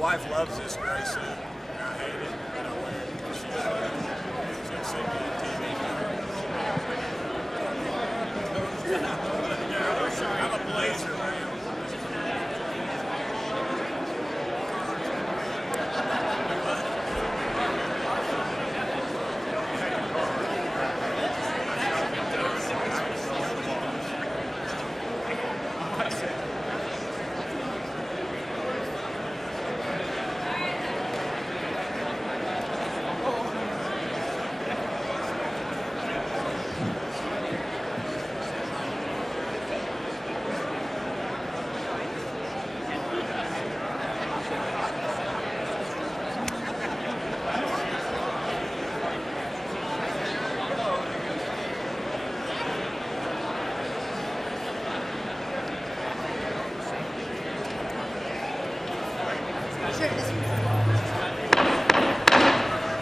wife loves this gray suit. I hate it, but I wear it because she's gonna see me on TV. I'm a blazer, man.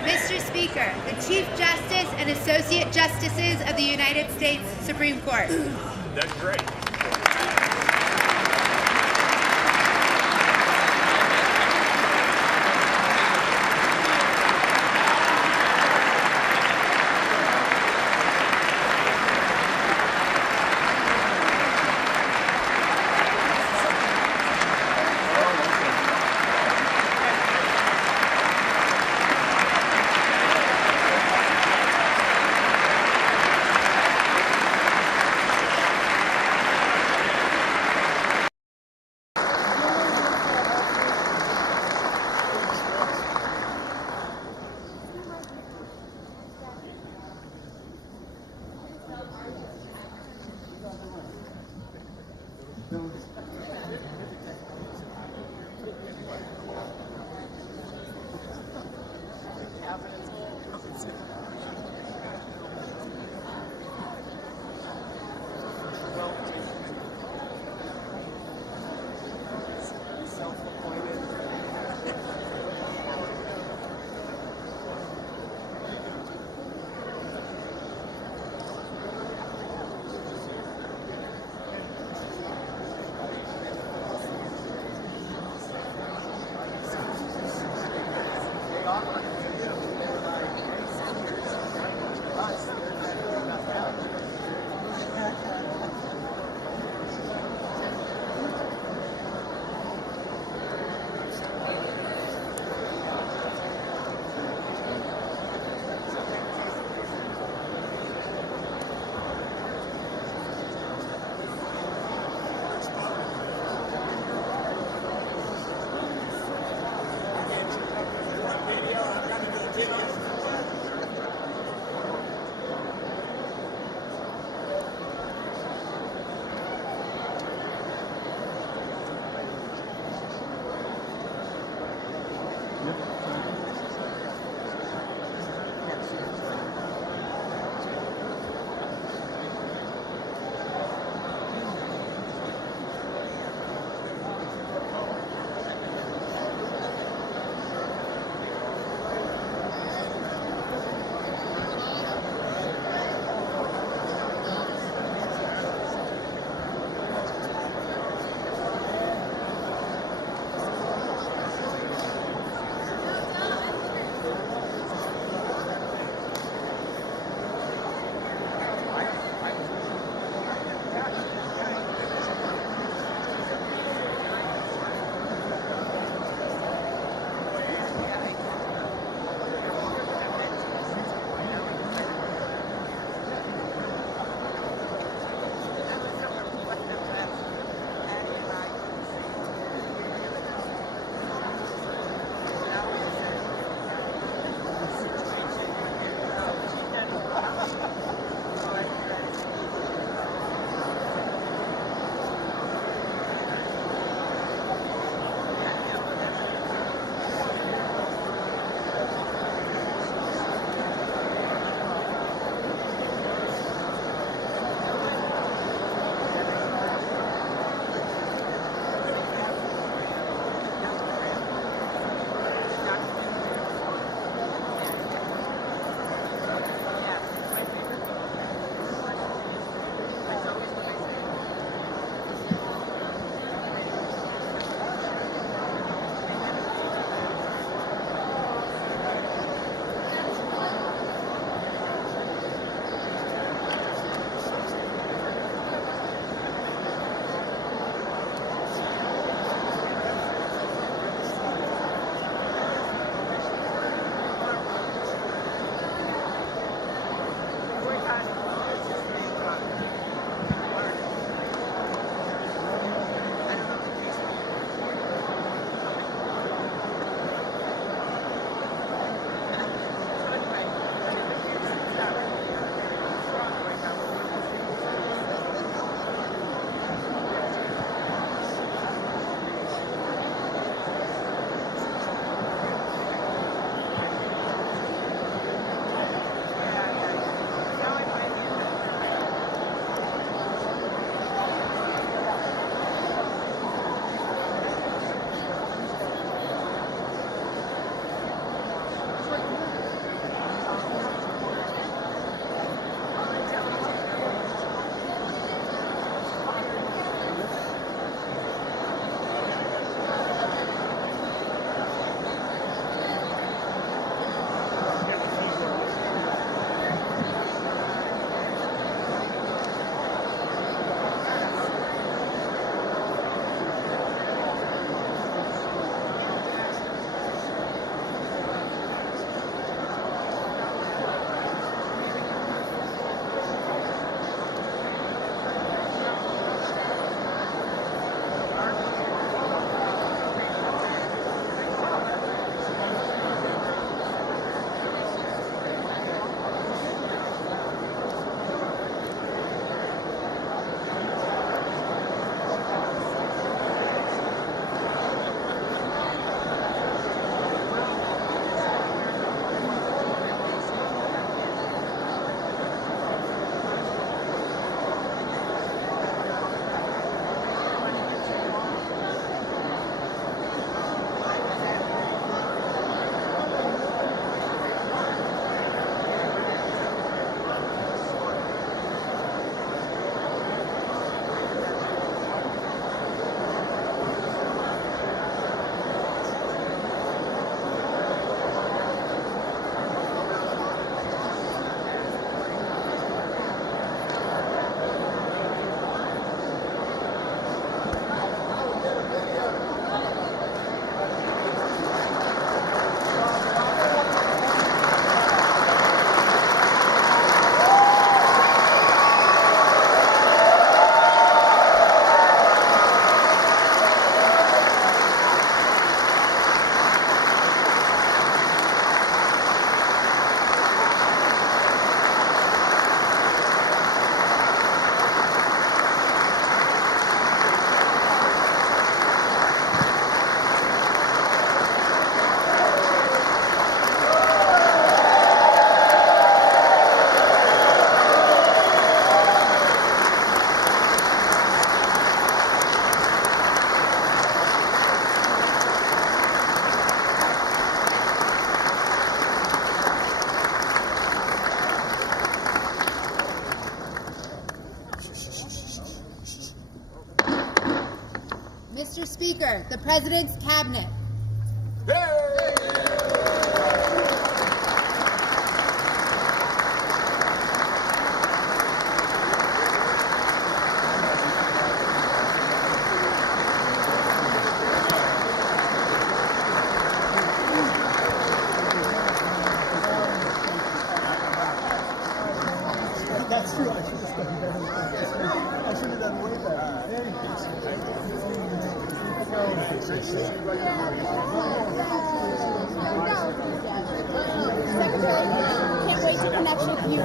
Mr. Speaker, the Chief Justice and Associate Justices of the United States Supreme Court. That's great. Mr. Speaker, the President's Cabinet. That's true. I should have done way better. There you Can't wait to connect with you.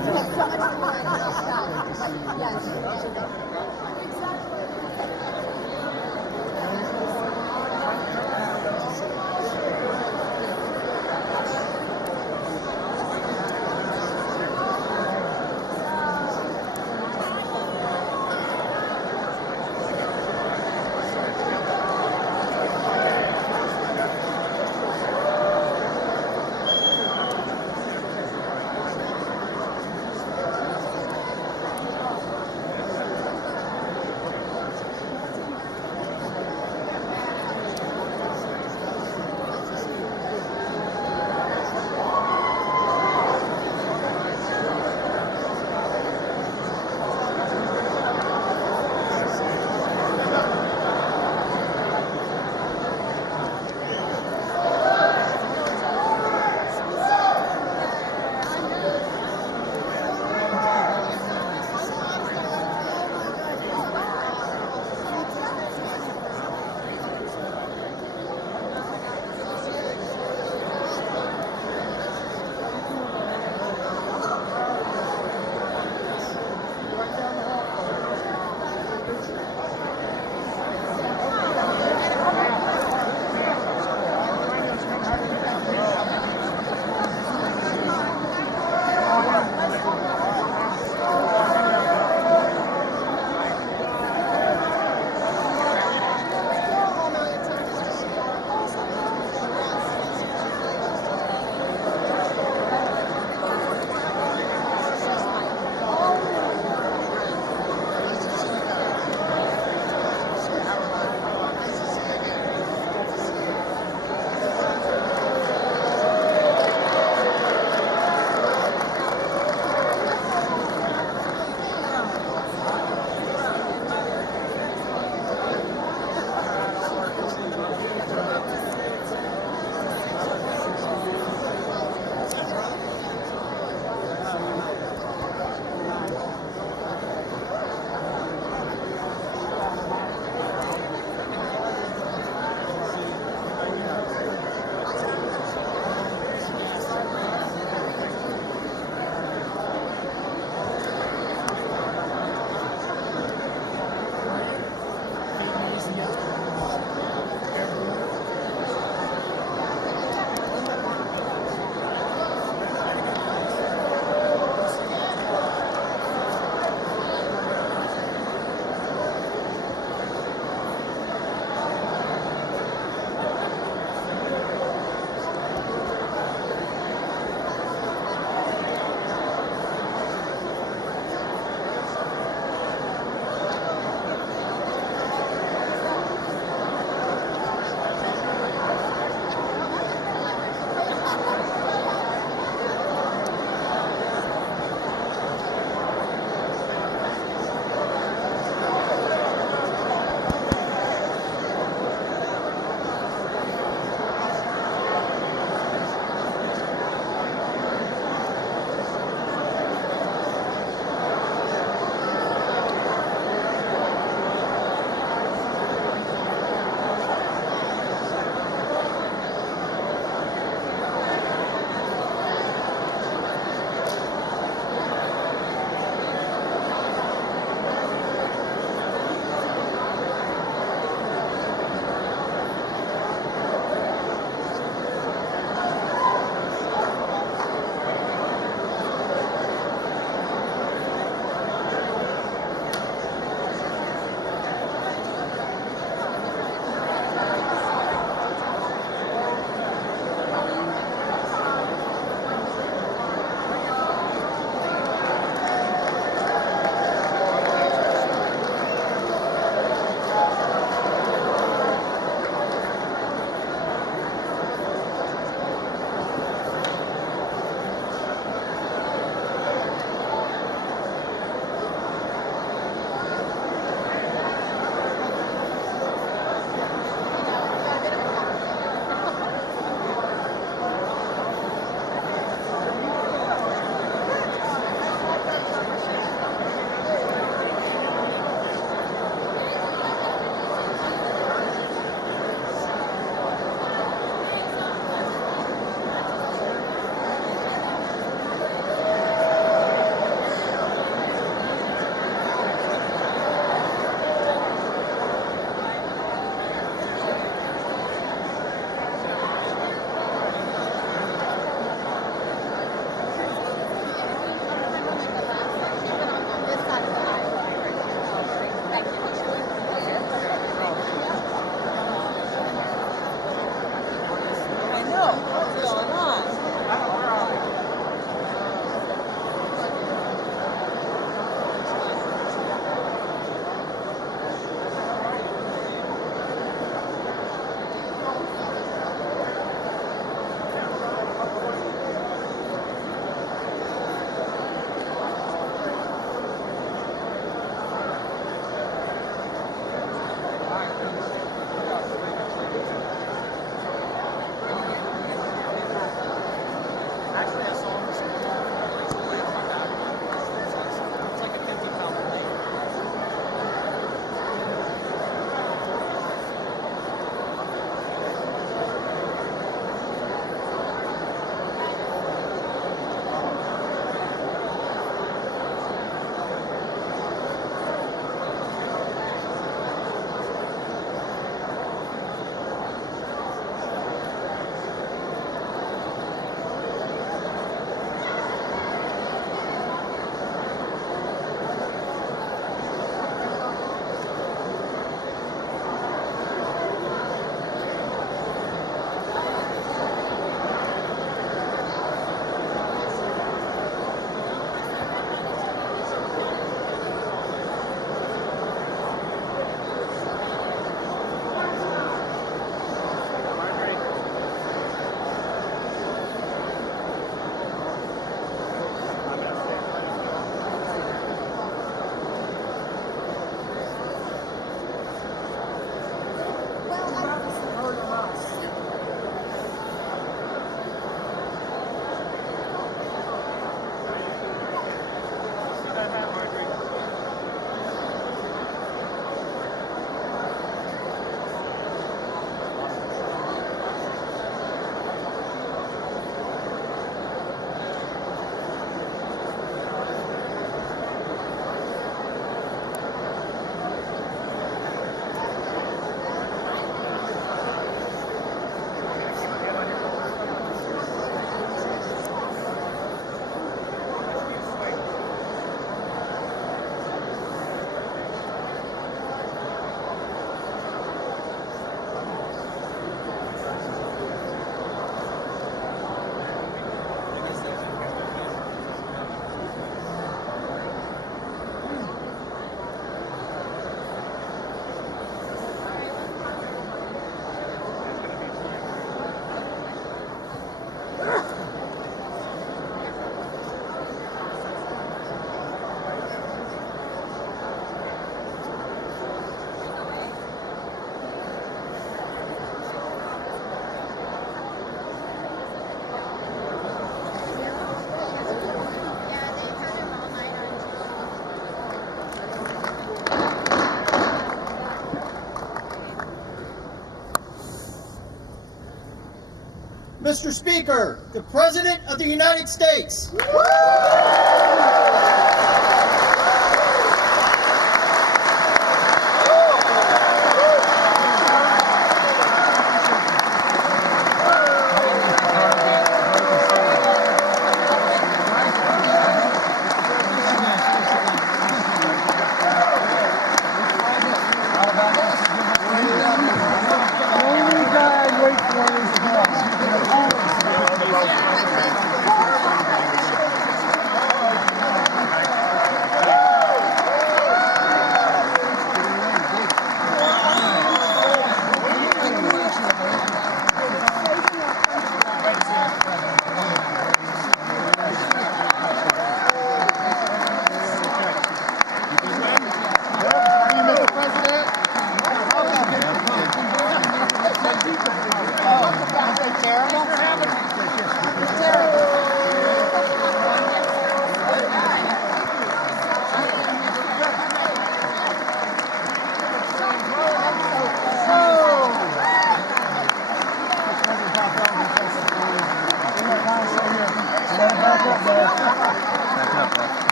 Mr. Speaker, the President of the United States.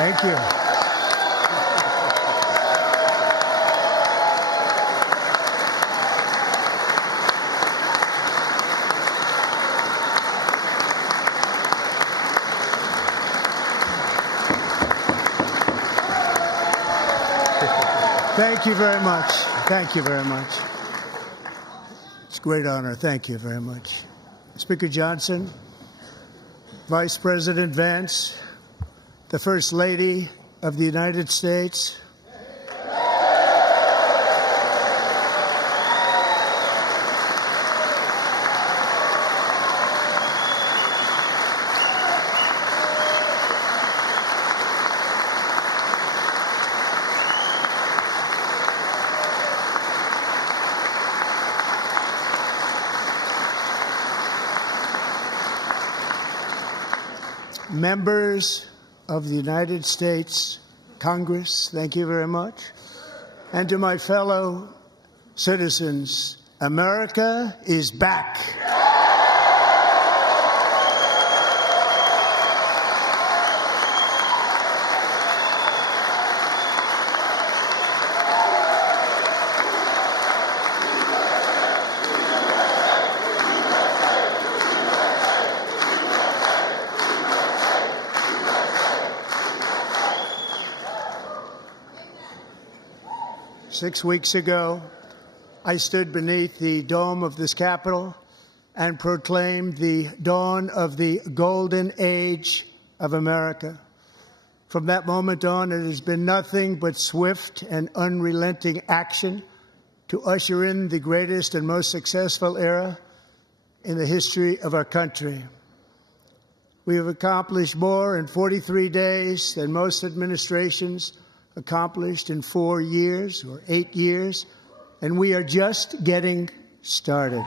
Thank you. Thank you very much. Thank you very much. It's a great honor. Thank you very much. Speaker Johnson, Vice President Vance, the First Lady of the United States, members of the United States Congress, thank you very much. And to my fellow citizens, America is back. 6 weeks ago, I stood beneath the dome of this Capitol and proclaimed the dawn of the golden age of America. From that moment on, it has been nothing but swift and unrelenting action to usher in the greatest and most successful era in the history of our country. We have accomplished more in 43 days than most administrations accomplished in 4 years or 8 years, and we are just getting started.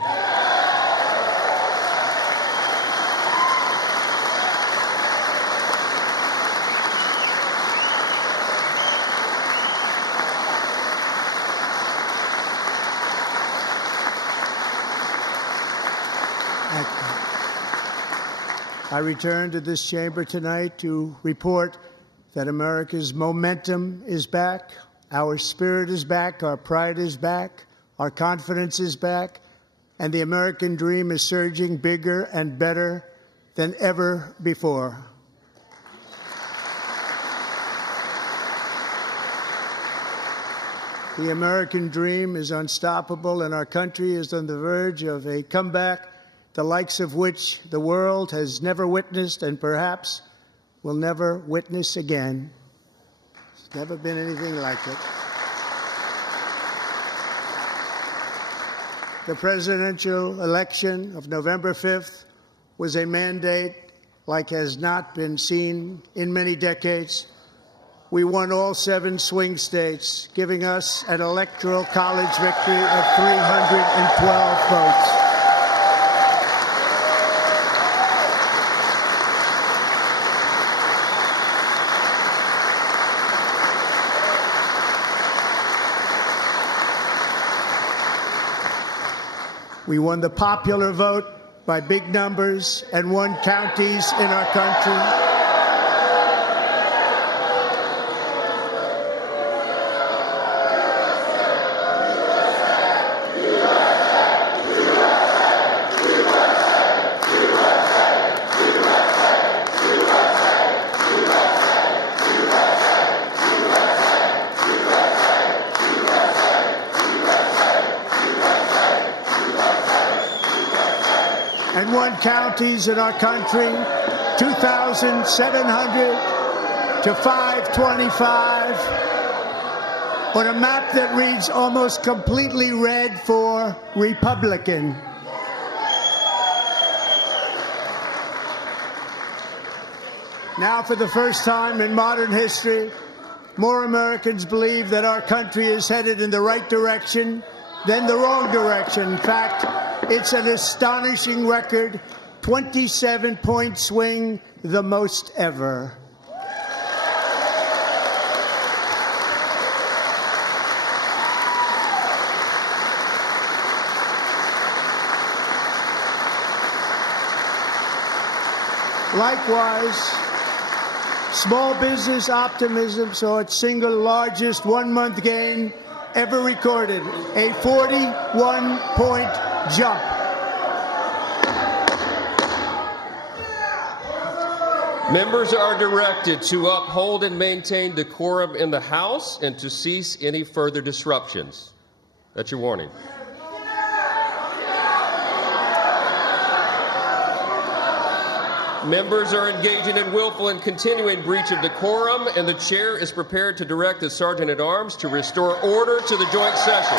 I return to this chamber tonight to report that America's momentum is back, our spirit is back, our pride is back, our confidence is back, and the American dream is surging bigger and better than ever before. The American dream is unstoppable, and our country is on the verge of a comeback, the likes of which the world has never witnessed and perhaps will never witness again. There's never been anything like it. The presidential election of November 5th was a mandate like has not been seen in many decades. We won all 7 swing states, giving us an electoral college victory of 312 votes. We won the popular vote by big numbers and won counties in our country. And won counties in our country, 2,700 to 525, on a map that reads almost completely red for Republican. Now, for the first time in modern history, more Americans believe that our country is headed in the right direction than the wrong direction. In fact, it's an astonishing record, 27-point swing, the most ever. Likewise, Small business optimism saw its single largest one-month gain ever recorded, a 41-point jump. Members are directed to uphold and maintain decorum in the House and to cease any further disruptions. That's your warning. Members are engaging in willful and continuing breach of decorum, and the chair is prepared to direct the Sergeant-at-Arms to restore order to the joint session.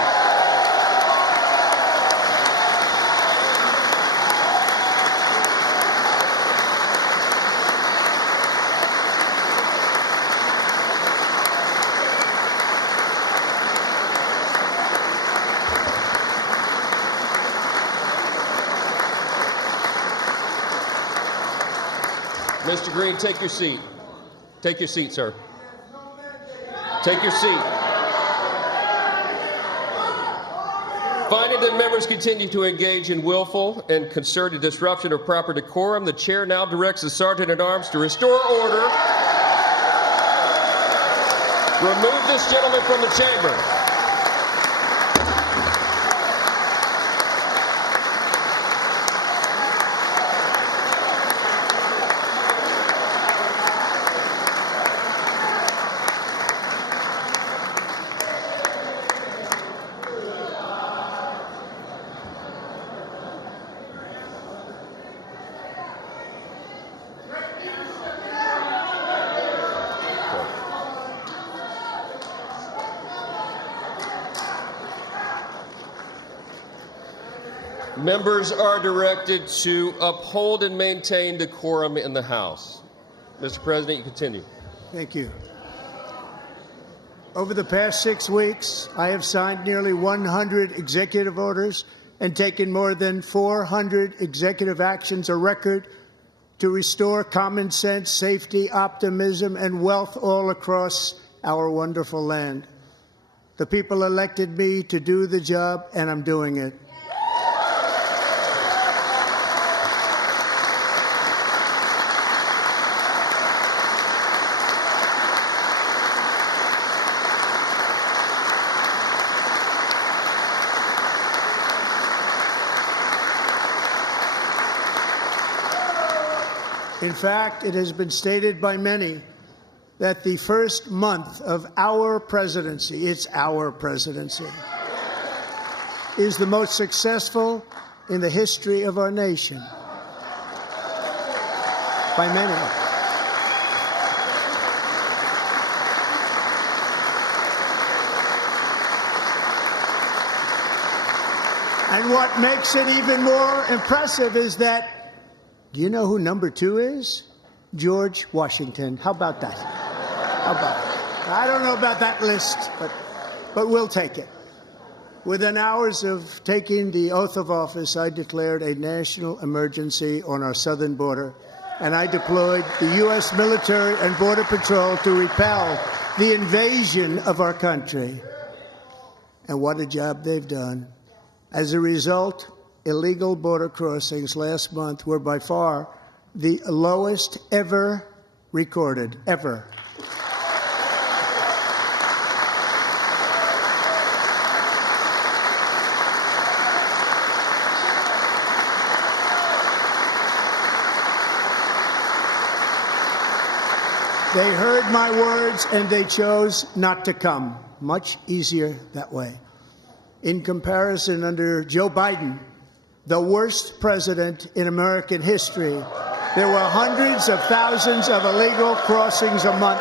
Mr. Green, take your seat. Take your seat, sir. Take your seat. Finding that members continue to engage in willful and concerted disruption of proper decorum, the chair now directs the Sergeant-at-Arms to restore order. Remove this gentleman from the chamber. Members are directed to uphold and maintain decorum in the House. Mr. President, you continue. Thank you. Over the past 6 weeks, I have signed nearly 100 executive orders and taken more than 400 executive actions, a record to restore common sense, safety, optimism, and wealth all across our wonderful land. The people elected me to do the job, and I'm doing it. In fact, it has been stated by many that the first month of our presidency, it's our presidency, is the most successful in the history of our nation. By many. And what makes it even more impressive is that, do you know who number 2 is? George Washington. How about that? How about that? I don't know about that list, but we'll take it. Within hours of taking the oath of office, I declared a national emergency on our southern border, and I deployed the U.S. military and Border Patrol to repel the invasion of our country. And what a job they've done. As a result, illegal border crossings last month were by far the lowest ever recorded, ever. They heard my words and they chose not to come. Much easier that way. In comparison, under Joe Biden, the worst president in American history, there were hundreds of thousands of illegal crossings a month,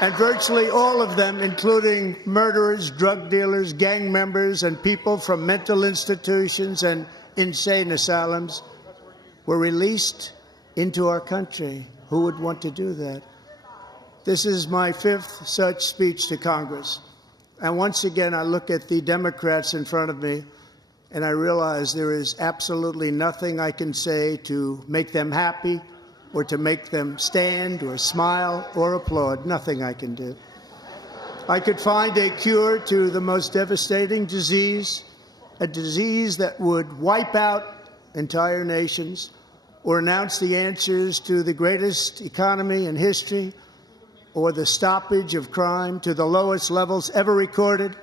and virtually all of them, including murderers, drug dealers, gang members, and people from mental institutions and insane asylums, were released into our country. Who would want to do that? This is my 5th such speech to Congress. And once again, I look at the Democrats in front of me, and I realize there is absolutely nothing I can say to make them happy or to make them stand or smile or applaud. Nothing I can do. I could find a cure to the most devastating disease, a disease that would wipe out entire nations, or announce the answers to the greatest economy in history or the stoppage of crime to the lowest levels ever recorded.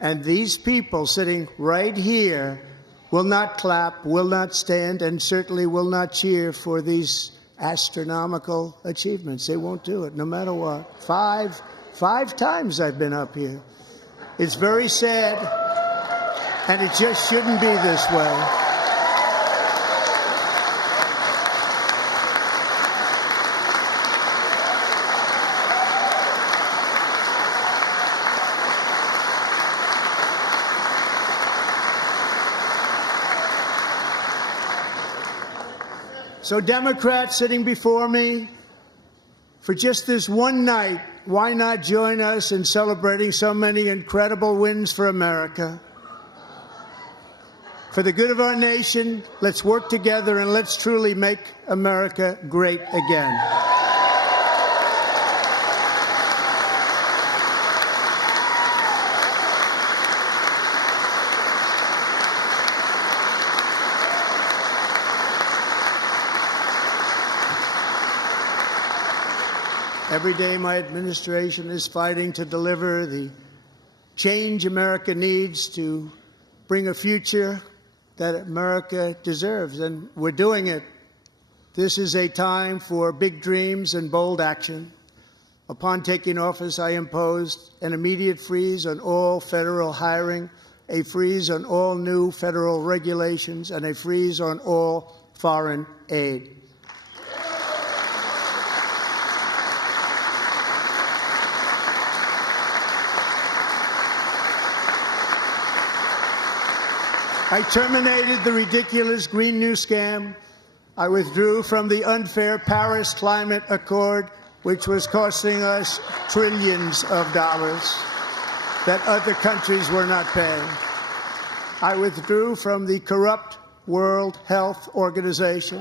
And these people sitting right here will not clap, will not stand, and certainly will not cheer for these astronomical achievements. They won't do it, no matter what. Five times I've been up here. It's very sad, and it just shouldn't be this way. So Democrats sitting before me, for just this one night, why not join us in celebrating so many incredible wins for America? For the good of our nation, let's work together and let's truly make America great again. Every day, my administration is fighting to deliver the change America needs to bring a future that America deserves, and we're doing it. This is a time for big dreams and bold action. Upon taking office, I imposed an immediate freeze on all federal hiring, a freeze on all new federal regulations, and a freeze on all foreign aid. I terminated the ridiculous Green New Scam. I withdrew from the unfair Paris Climate Accord, which was costing us trillions of dollars that other countries were not paying. I withdrew from the corrupt World Health Organization.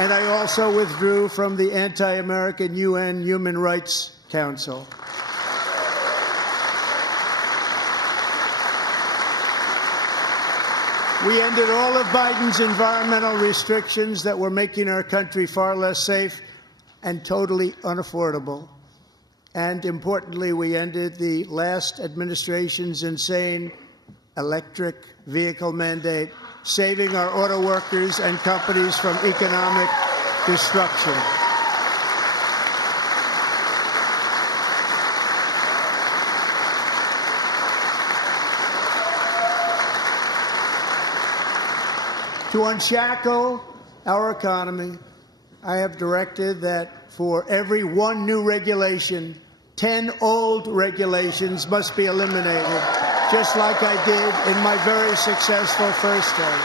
And I also withdrew from the anti-American UN Human Rights Council. We ended all of Biden's environmental restrictions that were making our country far less safe and totally unaffordable. And importantly, we ended the last administration's insane electric vehicle mandate, saving our auto workers and companies from economic destruction. To unshackle our economy, I have directed that for every one new regulation, 10 old regulations must be eliminated, just like I did in my very successful first day.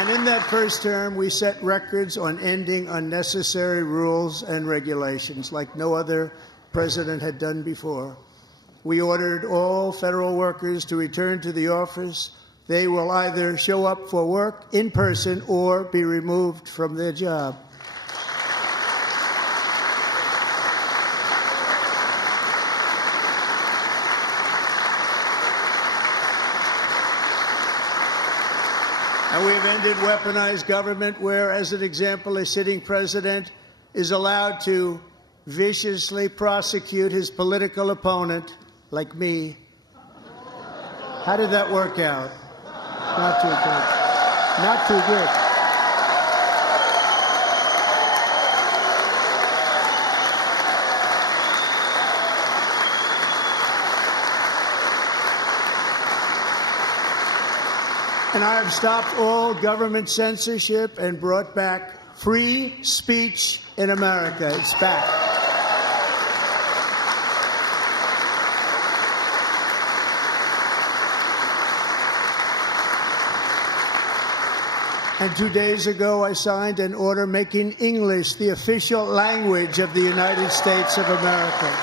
And in that first term, we set records on ending unnecessary rules and regulations like no other president had done before. We ordered all federal workers to return to the office. They will either show up for work in person or be removed from their job. And we have ended weaponized government where, as an example, a sitting president is allowed to viciously prosecute his political opponent, like me. How did that work out? Not too good. Not too good. And I have stopped all government censorship and brought back free speech in America. It's back. And 2 days ago, I signed an order making English the official language of the United States of America.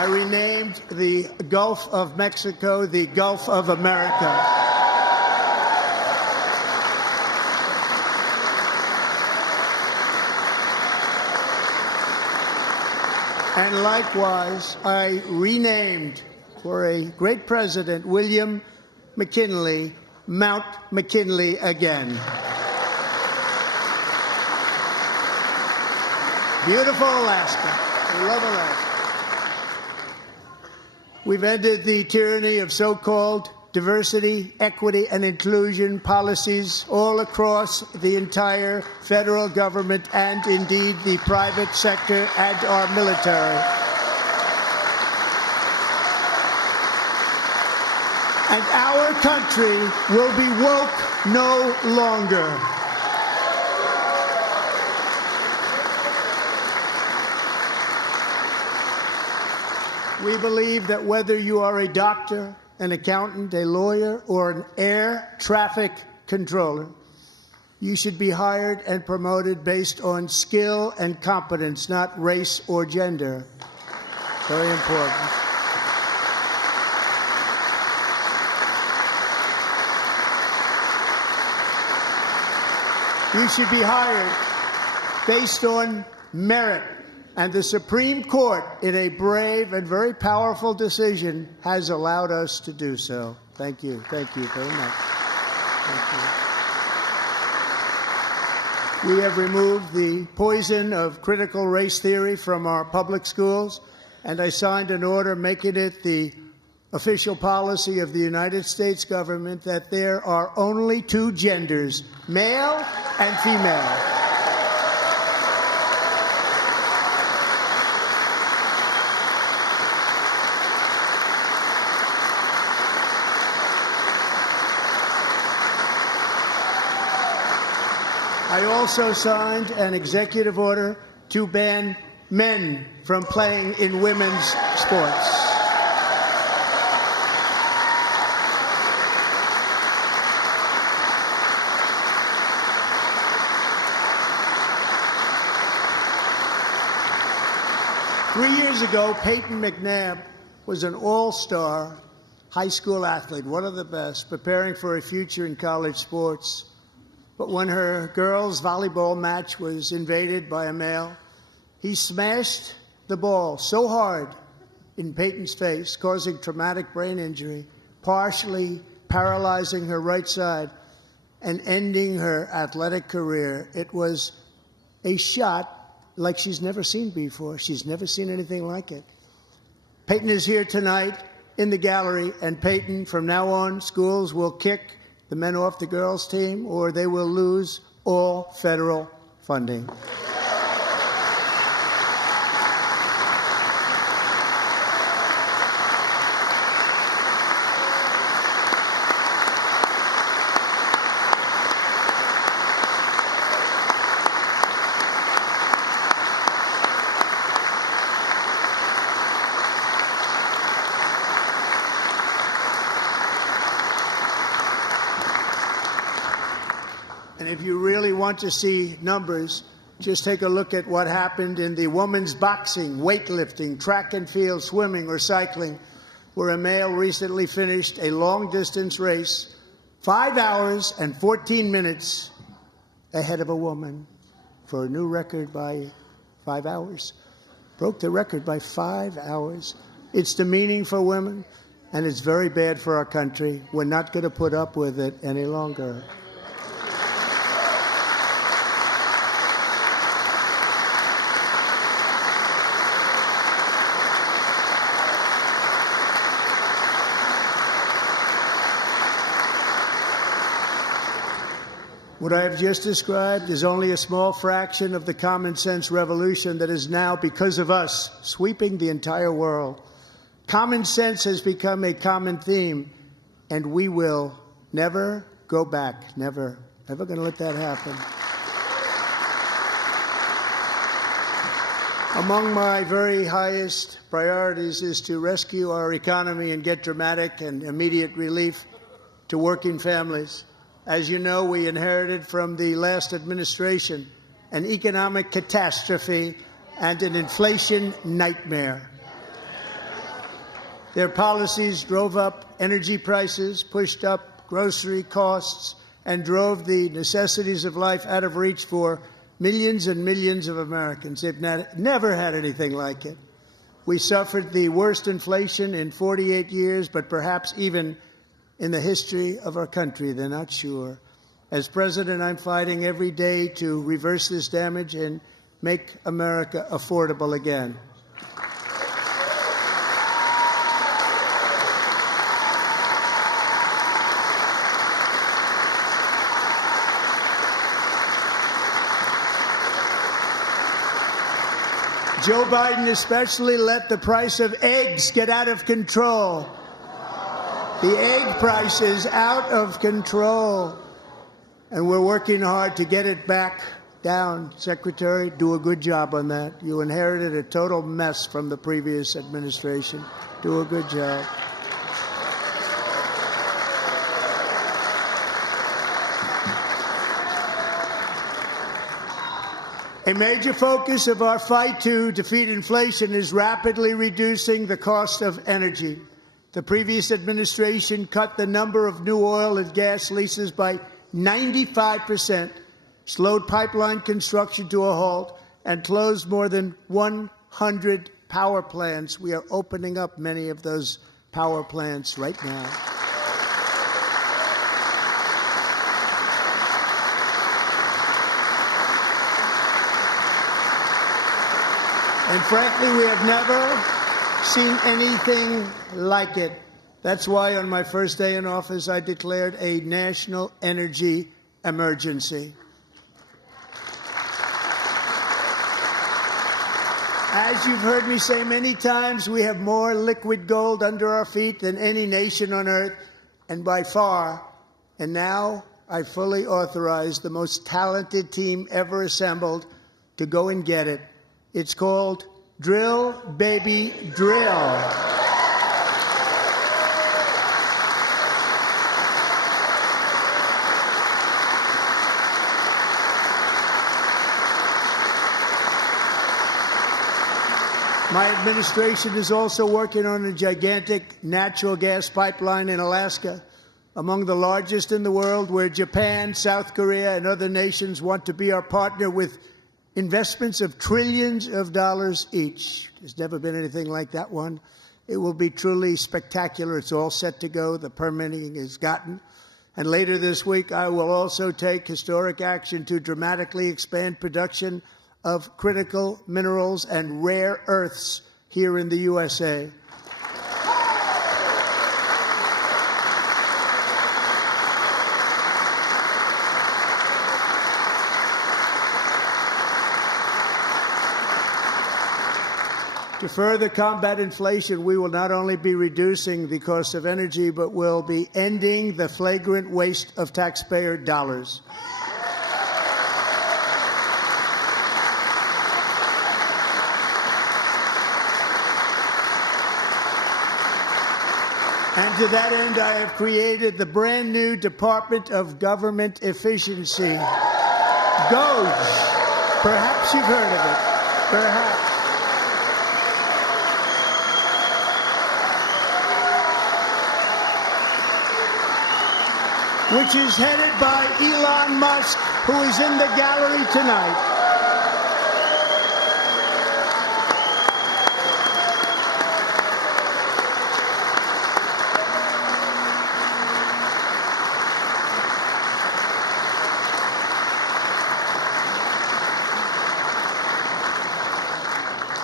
I renamed the Gulf of Mexico the Gulf of America. And likewise, I renamed, for a great president, William McKinley, Mount McKinley again. Beautiful Alaska. We love Alaska. We've ended the tyranny of so-called diversity, equity, and inclusion policies all across the entire federal government and indeed the private sector and our military. And our country will be woke no longer. We believe that whether you are a doctor, an accountant, a lawyer, or an air traffic controller, you should be hired and promoted based on skill and competence, not race or gender. Very important. You should be hired based on merit. And the Supreme Court, in a brave and very powerful decision, has allowed us to do so. Thank you. Thank you very much. Thank you. We have removed the poison of critical race theory from our public schools, and I signed an order making it the official policy of the United States government that there are only two genders, male and female. I also signed an executive order to ban men from playing in women's sports. Three years ago, Peyton McNabb was an all-star high school athlete, one of the best, preparing for a future in college sports. But when her girls' volleyball match was invaded by a male, he smashed the ball so hard in Peyton's face, causing traumatic brain injury, partially paralyzing her right side and ending her athletic career. It was a shot like she's never seen before. She's never seen anything like it. Peyton is here tonight in the gallery, and Peyton, from now on, schools will kick the men off the girls' team, or they will lose all federal funding. And if you really want to see numbers, just take a look at what happened in the women's boxing, weightlifting, track and field, swimming, or cycling, where a male recently finished a long-distance race 5 hours and 14 minutes ahead of a woman for a new record by 5 hours. Broke the record by 5 hours. It's demeaning for women, and it's very bad for our country. We're not going to put up with it any longer. What I have just described is only a small fraction of the common sense revolution that is now, because of us, sweeping the entire world. Common sense has become a common theme, and we will never go back. Never. Never going to let that happen. Among my very highest priorities is to rescue our economy and get dramatic and immediate relief to working families. As you know, we inherited from the last administration an economic catastrophe and an inflation nightmare. Their policies drove up energy prices, pushed up grocery costs, and drove the necessities of life out of reach for millions and millions of Americans. They've never had anything like it. We suffered the worst inflation in 48 years, but perhaps even in the history of our country. They're not sure. As president, I'm fighting every day to reverse this damage and make America affordable again. Joe Biden especially let the price of eggs get out of control. The egg price is out of control, and we're working hard to get it back down. Secretary, do a good job on that. You inherited a total mess from the previous administration. Do a good job. A major focus of our fight to defeat inflation is rapidly reducing the cost of energy. The previous administration cut the number of new oil and gas leases by 95%, slowed pipeline construction to a halt, and closed more than 100 power plants. We are opening up many of those power plants right now. And frankly, we have never seen anything like it. That's why on my first day in office, I declared a national energy emergency. As you've heard me say many times, we have more liquid gold under our feet than any nation on earth, and by far. And now I fully authorize the most talented team ever assembled to go and get it. It's called Drill, Baby, Drill. My administration is also working on a gigantic natural gas pipeline in Alaska, among the largest in the world, where Japan, South Korea, and other nations want to be our partner with investments of trillions of dollars each. There's never been anything like that one. It will be truly spectacular. It's all set to go. The permitting is gotten. And later this week, I will also take historic action to dramatically expand production of critical minerals and rare earths here in the USA. To further combat inflation, we will not only be reducing the cost of energy, but will be ending the flagrant waste of taxpayer dollars. And to that end, I have created the brand new Department of Government Efficiency, DOGE. Perhaps you've heard of it. Perhaps. Which is headed by Elon Musk, who is in the gallery tonight.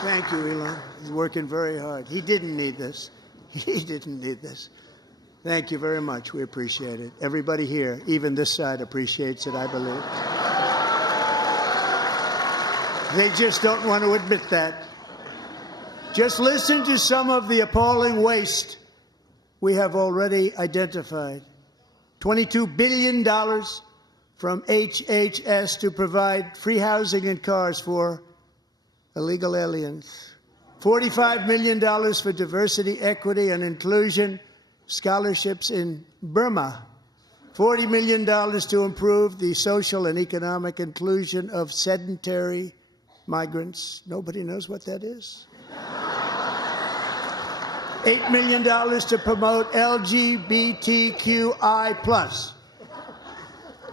Thank you, Elon. He's working very hard. He didn't need this. He didn't need this. Thank you very much. We appreciate it. Everybody here, even this side, appreciates it, I believe. They just don't want to admit that. Just listen to some of the appalling waste we have already identified. $22 billion from HHS to provide free housing and cars for illegal aliens. $45 million for diversity, equity, and inclusion scholarships in Burma. $40 million to improve the social and economic inclusion of sedentary migrants. Nobody knows what that is. $8 million to promote LGBTQI+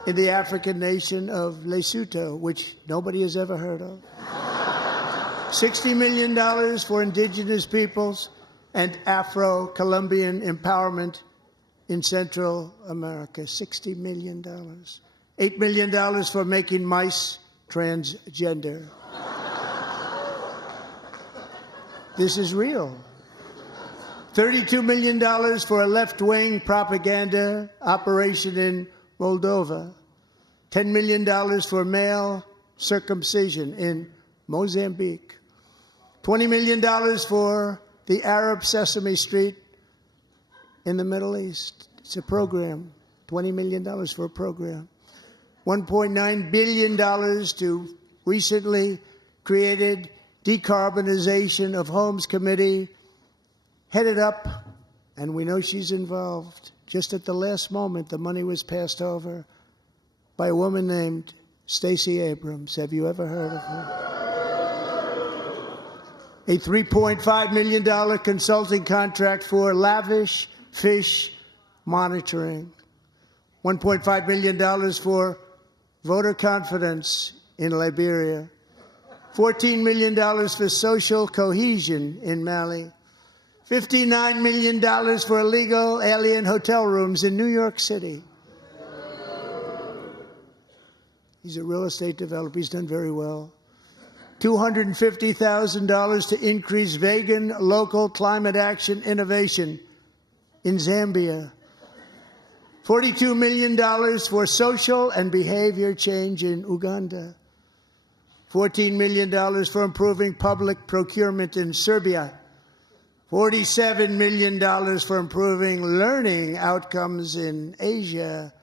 in the African nation of Lesotho, which nobody has ever heard of. $60 million for indigenous peoples and Afro-Colombian empowerment in Central America. $60 million. $8 million for making mice transgender. This is real. $32 million for a left-wing propaganda operation in Moldova. $10 million for male circumcision in Mozambique. $20 million for the Arab Sesame Street in the Middle East. It's a program. $20 million for a program. $1.9 billion to recently created Decarbonization of Homes Committee, headed up, and we know she's involved. Just at the last moment, the money was passed over by a woman named Stacey Abrams. Have you ever heard of her? A $3.5 million consulting contract for lavish fish monitoring. $1.5 million for voter confidence in Liberia. $14 million for social cohesion in Mali. $59 million for illegal alien hotel rooms in New York City. He's a real estate developer. He's done very well. $250,000 to increase vegan local climate action innovation in Zambia. $42 million for social and behavior change in Uganda. $14 million for improving public procurement in Serbia. $47 million for improving learning outcomes in Asia.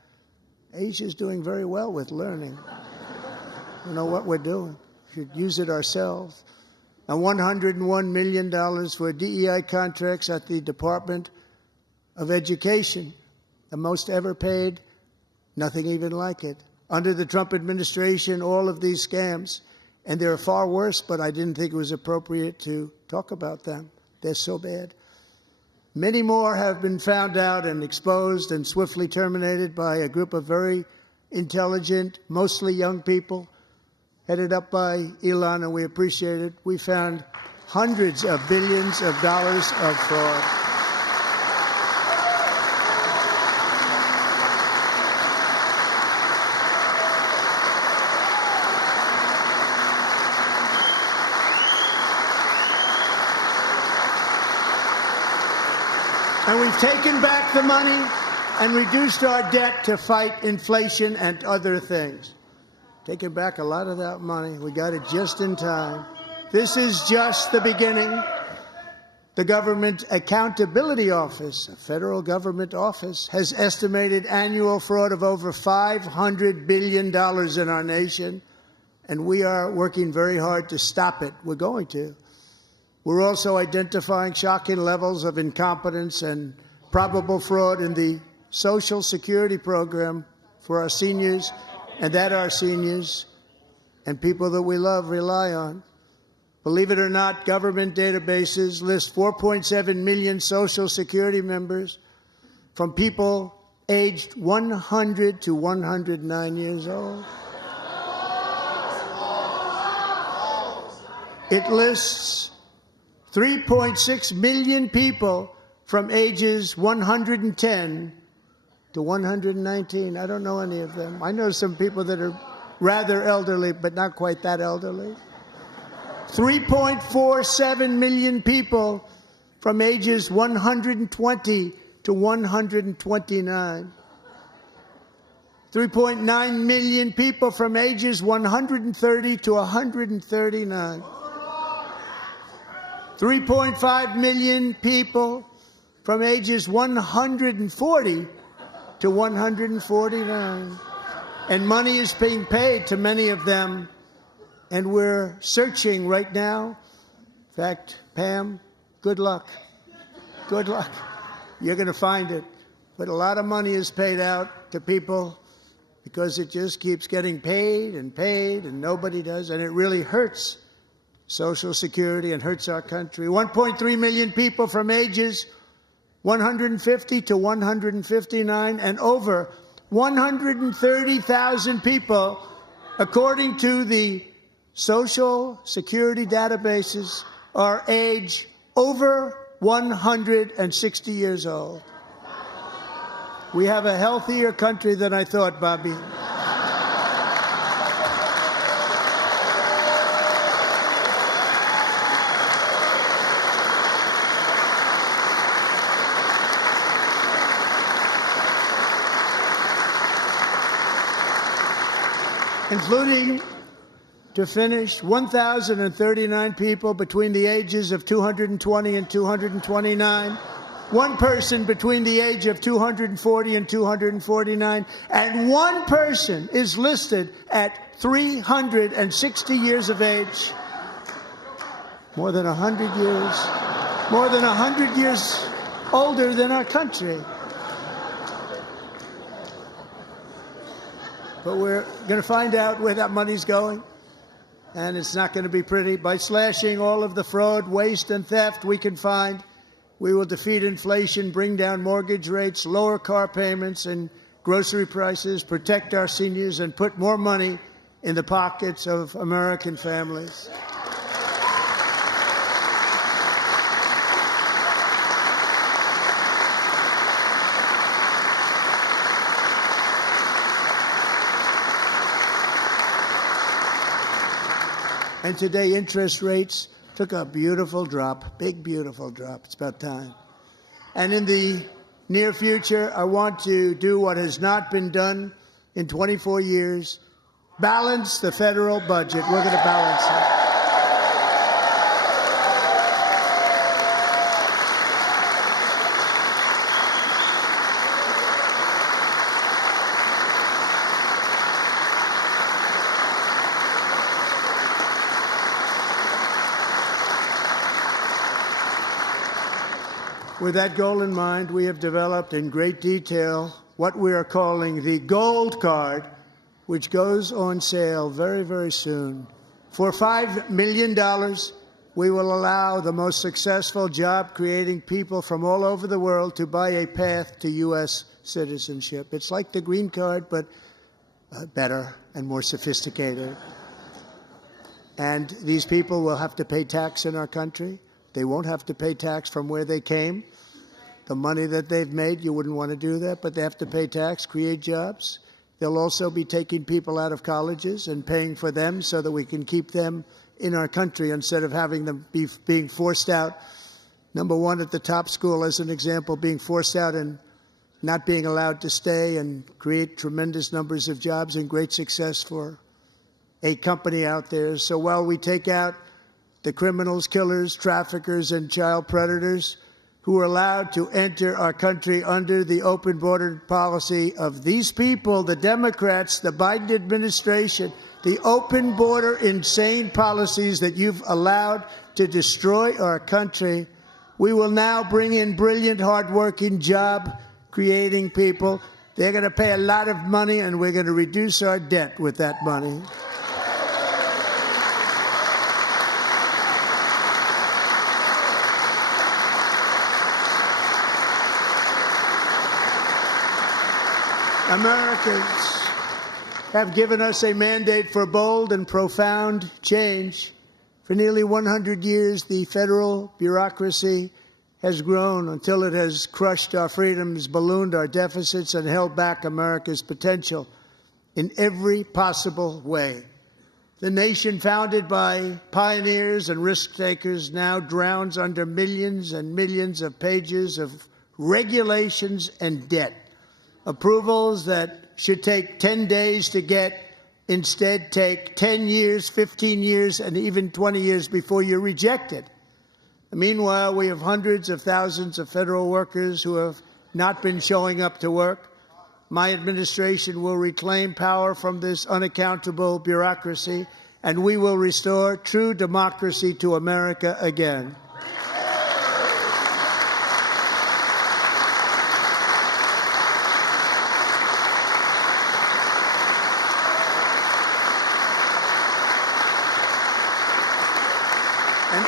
Asia's doing very well with learning. I don't know what we're doing. We should use it ourselves. And $101 million for DEI contracts at the Department of Education. The most ever paid, nothing even like it. Under the Trump administration, all of these scams, and they're far worse, but I didn't think it was appropriate to talk about them. They're so bad. Many more have been found out and exposed and swiftly terminated by a group of very intelligent, mostly young people, headed up by Elon, and we appreciate it. We found hundreds of billions of dollars of fraud. And we've taken back the money and reduced our debt to fight inflation and other things. Taken back a lot of that money. We got it just in time. This is just the beginning. The Government Accountability Office, a federal government office, has estimated annual fraud of over $500 billion in our nation, and we are working very hard to stop it. We're going to. We're also identifying shocking levels of incompetence and probable fraud in the Social Security program for our seniors, and that our seniors and people that we love rely on. Believe it or not, government databases list 4.7 million Social Security members from people aged 100 to 109 years old. It lists 3.6 million people from ages 110 to 119. I don't know any of them. I know some people that are rather elderly, but not quite that elderly. 3.47 million people from ages 120 to 129. 3.9 million people from ages 130 to 139. 3.5 million people from ages 140 to 149. And money is being paid to many of them, and we're searching right now. In fact, Pam, good luck. Good luck. You're going to find it. But a lot of money is paid out to people because it just keeps getting paid, and nobody does. And it really hurts Social Security and hurts our country. 1.3 million people from ages 150 to 159, and over 130,000 people, according to the Social Security databases, are age over 160 years old. We have a healthier country than I thought, Bobby. Including, to finish, 1,039 people between the ages of 220 and 229, one person between the age of 240 and 249, and one person is listed at 360 years of age. More than 100 years older than our country. But we're going to find out where that money's going, and it's not going to be pretty. By slashing all of the fraud, waste, and theft we can find, we will defeat inflation, bring down mortgage rates, lower car payments and grocery prices, protect our seniors, and put more money in the pockets of American families. And today, interest rates took a beautiful drop, big, beautiful drop. It's about time. And in the near future, I want to do what has not been done in 24 years, balance the federal budget. We're going to balance it. With that goal in mind, we have developed in great detail what we are calling the Gold Card, which goes on sale very, very soon. For $5 million, we will allow the most successful job-creating people from all over the world to buy a path to U.S. citizenship. It's like the green card, but better and more sophisticated. And these people will have to pay tax in our country. They won't have to pay tax from where they came. The money that they've made, you wouldn't want to do that, but they have to pay tax, create jobs. They'll also be taking people out of colleges and paying for them so that we can keep them in our country instead of having them being forced out. Number one, at the top school, as an example, being forced out and not being allowed to stay and create tremendous numbers of jobs and great success for a company out there. So while we take out the criminals, killers, traffickers, and child predators who are allowed to enter our country under the open border policy of these people, the Democrats, the Biden administration, the open border insane policies that you've allowed to destroy our country, we will now bring in brilliant, hardworking, job-creating people. They're going to pay a lot of money, and we're going to reduce our debt with that money. Americans have given us a mandate for bold and profound change. For nearly 100 years, the federal bureaucracy has grown until it has crushed our freedoms, ballooned our deficits, and held back America's potential in every possible way. The nation founded by pioneers and risk-takers now drowns under millions and millions of pages of regulations and debt. Approvals that should take 10 days to get instead take 10 years, 15 years, and even 20 years before you're rejected. Meanwhile, we have hundreds of thousands of federal workers who have not been showing up to work. My administration will reclaim power from this unaccountable bureaucracy, and we will restore true democracy to America again.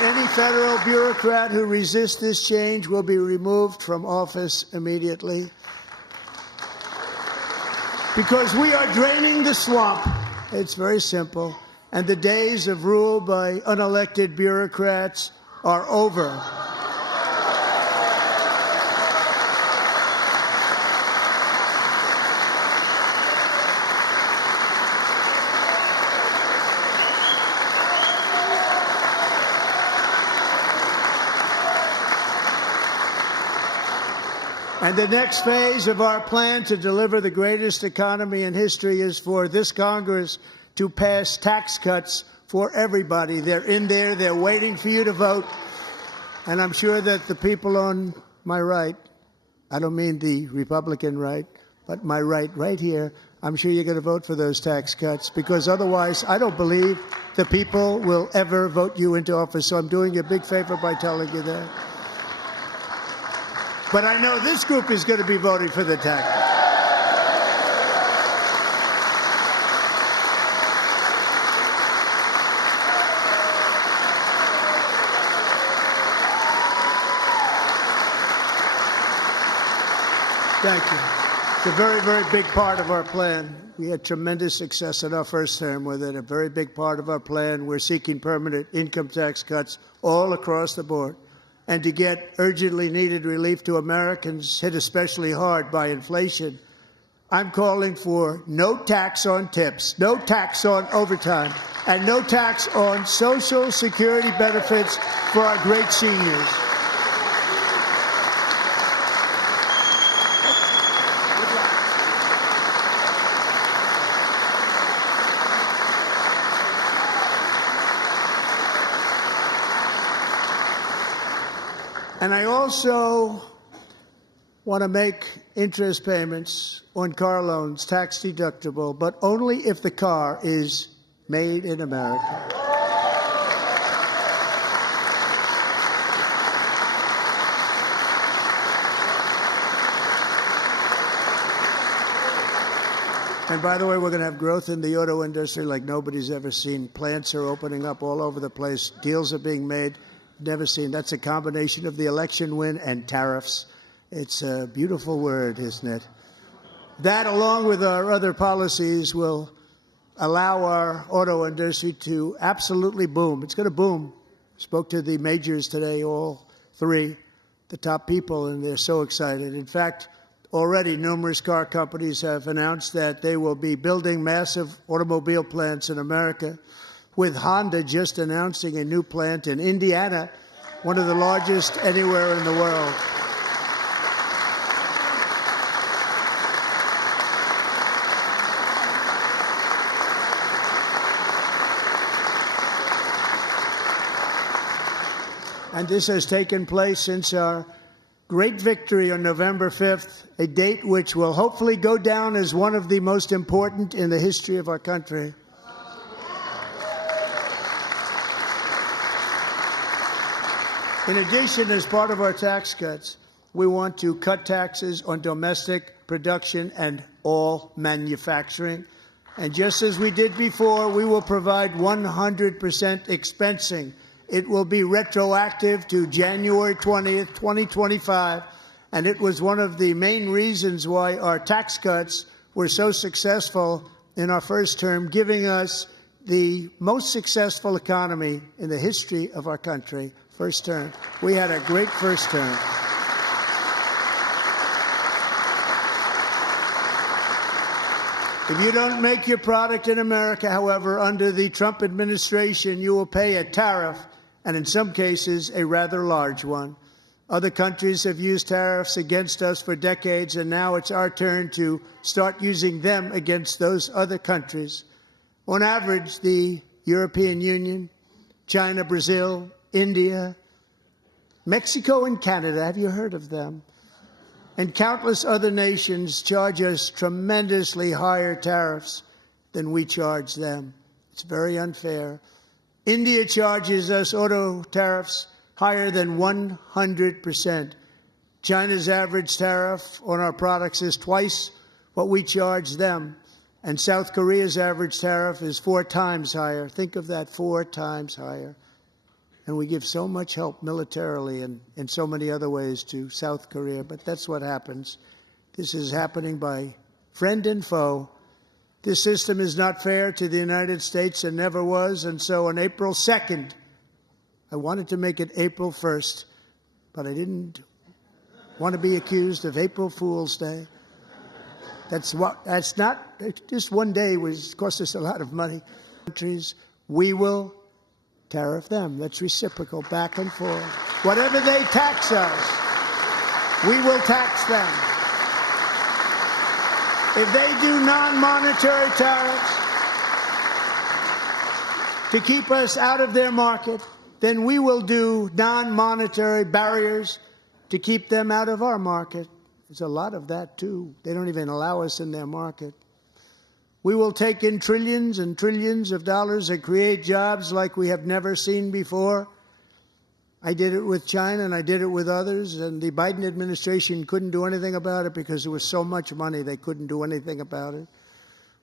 any federal bureaucrat who resists this change will be removed from office immediately. Because we are draining the swamp. It's very simple. And the days of rule by unelected bureaucrats are over. And the next phase of our plan to deliver the greatest economy in history is for this Congress to pass tax cuts for everybody. They're in there. They're waiting for you to vote. And I'm sure that the people on my right, I don't mean the Republican right, but my right here, I'm sure you're going to vote for those tax cuts, because otherwise I don't believe the people will ever vote you into office. So I'm doing you a big favor by telling you that. But I know this group is going to be voting for the tax. Thank you. It's a very, very big part of our plan. We had tremendous success in our first term with it. A very big part of our plan. We're seeking permanent income tax cuts all across the board. And to get urgently needed relief to Americans hit especially hard by inflation, I'm calling for no tax on tips, no tax on overtime, and no tax on Social Security benefits for our great seniors. And I also want to make interest payments on car loans tax deductible, but only if the car is made in America. And by the way, we're going to have growth in the auto industry like nobody's ever seen. Plants are opening up all over the place. Deals are being made. Never seen. That's a combination of the election win and tariffs. It's a beautiful word, isn't it? That, along with our other policies, will allow our auto industry to absolutely boom. It's going to boom. Spoke to the majors today, all three, the top people, and they're so excited. In fact, already numerous car companies have announced that they will be building massive automobile plants in America, with Honda just announcing a new plant in Indiana, one of the largest anywhere in the world. And this has taken place since our great victory on November 5th, a date which will hopefully go down as one of the most important in the history of our country. In addition, as part of our tax cuts, we want to cut taxes on domestic production and all manufacturing. And just as we did before, we will provide 100% expensing. It will be retroactive to January 20th, 2025. And it was one of the main reasons why our tax cuts were so successful in our first term, giving us the most successful economy in the history of our country. First term. We had a great first term. If you don't make your product in America, however, under the Trump administration, you will pay a tariff, and in some cases, a rather large one. Other countries have used tariffs against us for decades, and now it's our turn to start using them against those other countries. On average, the European Union, China, Brazil, India, Mexico, and Canada, have you heard of them? And countless other nations charge us tremendously higher tariffs than we charge them. It's very unfair. India charges us auto tariffs higher than 100%. China's average tariff on our products is twice what we charge them. And South Korea's average tariff is 4 times higher. Think of that, 4 times higher. And we give so much help militarily and in so many other ways to South Korea. But that's what happens. This is happening by friend and foe. This system is not fair to the United States and never was. And so on April 2nd, I wanted to make it April 1st, but I didn't want to be accused of April Fool's Day. That's not, just one day was cost us a lot of money. Countries, we will tariff them. That's reciprocal, back and forth. Whatever they tax us, we will tax them. If they do non-monetary tariffs to keep us out of their market, then we will do non-monetary barriers to keep them out of our market. There's a lot of that, too. They don't even allow us in their market. We will take in trillions and trillions of dollars and create jobs like we have never seen before. I did it with China and I did it with others, and the Biden administration couldn't do anything about it because there was so much money they couldn't do anything about it.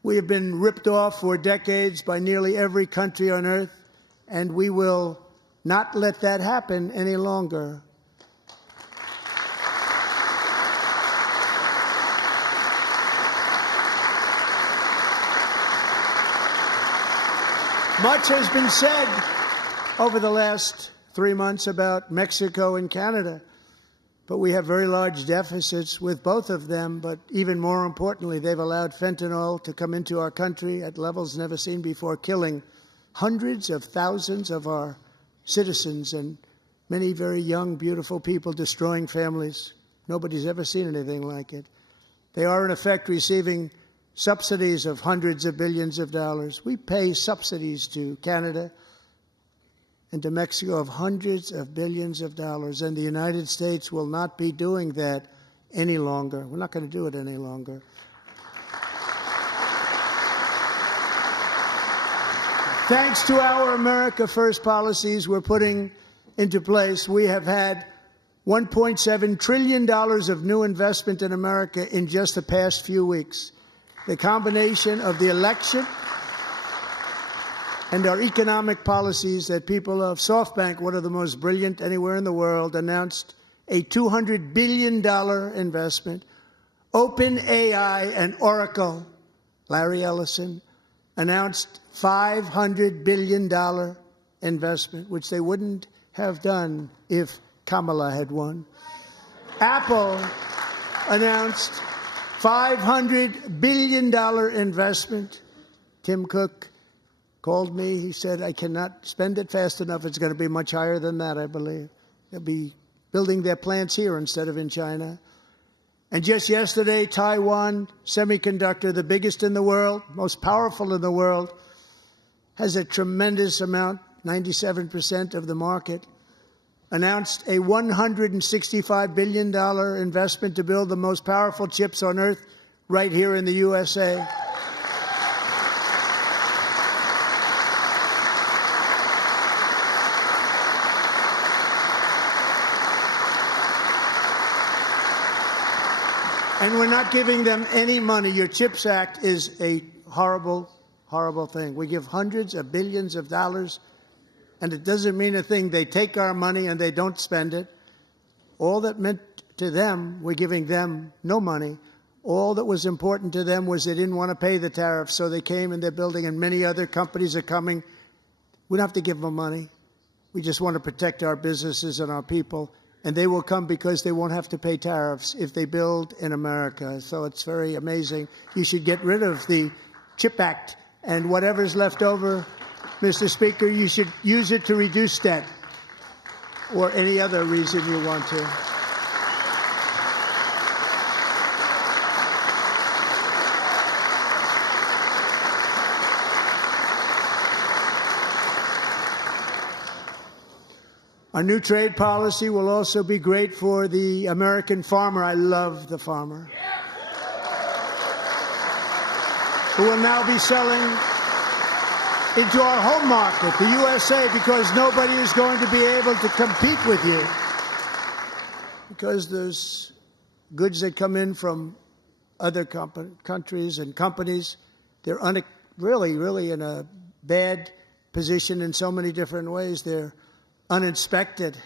We have been ripped off for decades by nearly every country on earth, and we will not let that happen any longer. Much has been said over the last 3 months about Mexico and Canada, but we have very large deficits with both of them. But even more importantly, they've allowed fentanyl to come into our country at levels never seen before, killing hundreds of thousands of our citizens and many very young, beautiful people, destroying families. Nobody's ever seen anything like it. They are, in effect, receiving subsidies of hundreds of billions of dollars. We pay subsidies to Canada and to Mexico of hundreds of billions of dollars, and the United States will not be doing that any longer. We're not going to do it any longer. Thanks to our America First policies we're putting into place, we have had $1.7 trillion of new investment in America in just the past few weeks. The combination of the election and our economic policies that people of SoftBank, one of the most brilliant anywhere in the world, announced a $200 billion investment. OpenAI and Oracle, Larry Ellison, announced $500 billion investment, which they wouldn't have done if Kamala had won. Apple announced $500 billion investment. Tim Cook called me. He said, I cannot spend it fast enough. It's going to be much higher than that, I believe. They'll be building their plants here instead of in China. And just yesterday, Taiwan Semiconductor, the biggest in the world, most powerful in the world, has a tremendous amount, 97% of the market, announced a $165 billion investment to build the most powerful chips on earth right here in the USA. And we're not giving them any money. Your CHIPS Act is a horrible, horrible thing. We give hundreds of billions of dollars, and it doesn't mean a thing. They take our money and they don't spend it. All that meant to them, we're giving them no money. All that was important to them was they didn't want to pay the tariffs, so they came and they're building, and many other companies are coming. We don't have to give them money. We just want to protect our businesses and our people. And they will come because they won't have to pay tariffs if they build in America. So it's very amazing. You should get rid of the CHIP Act, and whatever's left over, Mr. Speaker, you should use it to reduce debt or any other reason you want to. Our new trade policy will also be great for the American farmer. I love the farmer, who will now be selling into our home market, the USA, because nobody is going to be able to compete with you. Because there's goods that come in from other countries and companies. They're really in a bad position in so many different ways. They're uninspected.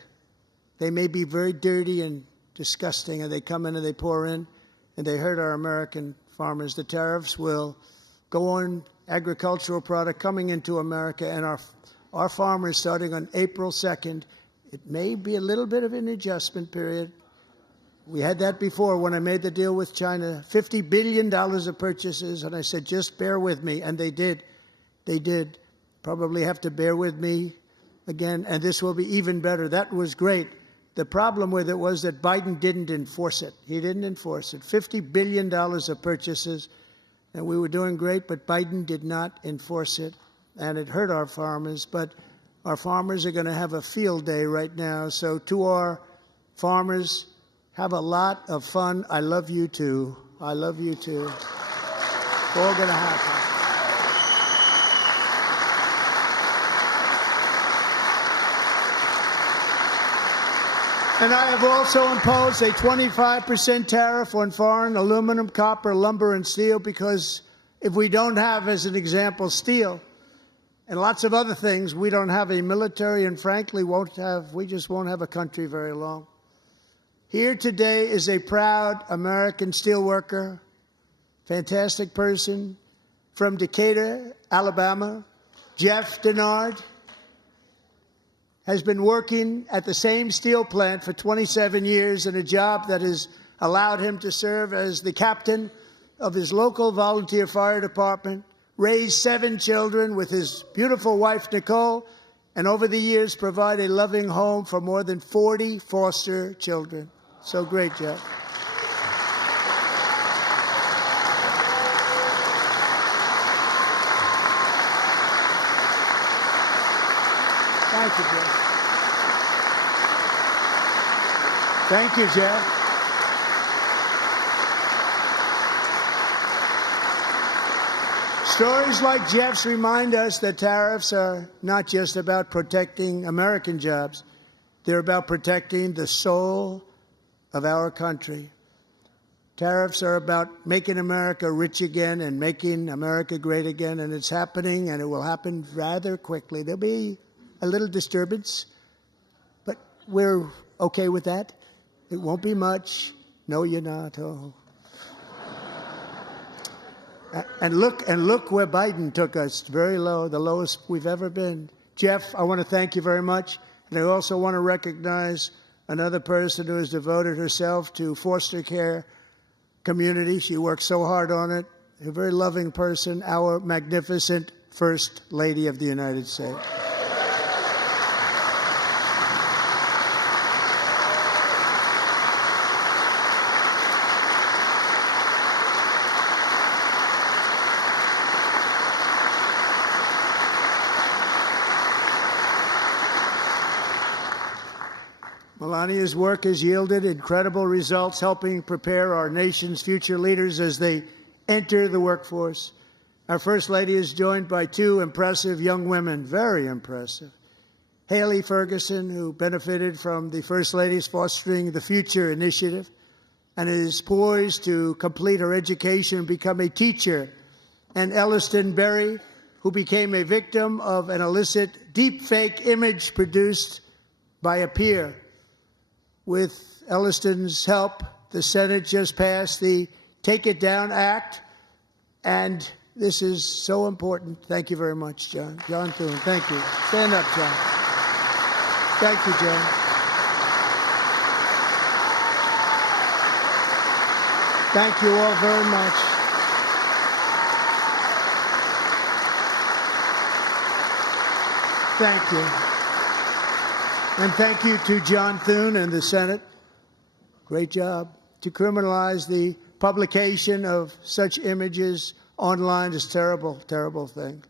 They may be very dirty and disgusting, and they come in and they pour in, and they hurt our American farmers. The tariffs will go on agricultural product coming into America, and our farmers, starting on April 2nd, it may be a little bit of an adjustment period. We had that before when I made the deal with China, $50 billion of purchases, and I said, just bear with me, and they did. They did. Probably have to bear with me again, and this will be even better. That was great. The problem with it was that Biden didn't enforce it. He didn't enforce it. $50 billion of purchases, and we were doing great, but Biden did not enforce it, and it hurt our farmers. But our farmers are going to have a field day right now. So to our farmers, have a lot of fun. I love you too. I love you too. It's all going to happen. And I have also imposed a 25% tariff on foreign aluminum, copper, lumber, and steel, because if we don't have, as an example, steel and lots of other things, we don't have a military, and frankly, we just won't have a country very long. Here today is a proud American steelworker, fantastic person from Decatur, Alabama, Jeff Denard. Has been working at the same steel plant for 27 years in a job that has allowed him to serve as the captain of his local volunteer fire department, raise 7 children with his beautiful wife, Nicole, and over the years provide a loving home for more than 40 foster children. So great, Jeff. Thank you, Jeff. Thank you, Jeff. Stories like Jeff's remind us that tariffs are not just about protecting American jobs. They're about protecting the soul of our country. Tariffs are about making America rich again and making America great again, and it's happening, and it will happen rather quickly. There'll be a little disturbance, but we're okay with that. It won't be much. No, you're not. Oh. And look where Biden took us, very low, the lowest we've ever been. Jeff, I want to thank you very much. And I also want to recognize another person who has devoted herself to foster care community. She works so hard on it. A very loving person, our magnificent First Lady of the United States. Melania's work has yielded incredible results, helping prepare our nation's future leaders as they enter the workforce. Our First Lady is joined by 2 impressive young women, very impressive. Haley Ferguson, who benefited from the First Lady's Fostering the Future initiative and is poised to complete her education and become a teacher. And Elliston Berry, who became a victim of an illicit deepfake image produced by a peer. With Elliston's help, the Senate just passed the Take It Down Act, and this is so important. Thank you very much, John. John Thune, thank you. Stand up, John. Thank you, John. Thank you all very much. Thank you. And thank you to John Thune and the Senate. Great job. To criminalize the publication of such images online is terrible, terrible thing.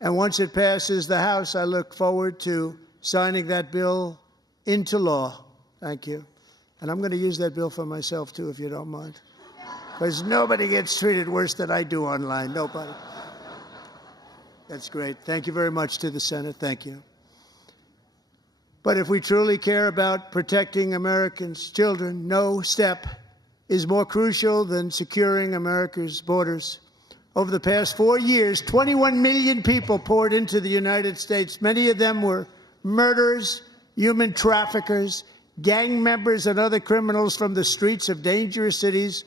And once it passes the House, I look forward to signing that bill into law. Thank you. And I'm going to use that bill for myself, too, if you don't mind. Because nobody gets treated worse than I do online. Nobody. That's great. Thank you very much to the Senate. Thank you. But if we truly care about protecting Americans' children, no step is more crucial than securing America's borders. Over the past 4 years, 21 million people poured into the United States. Many of them were murderers, human traffickers, gang members, and other criminals from the streets of dangerous cities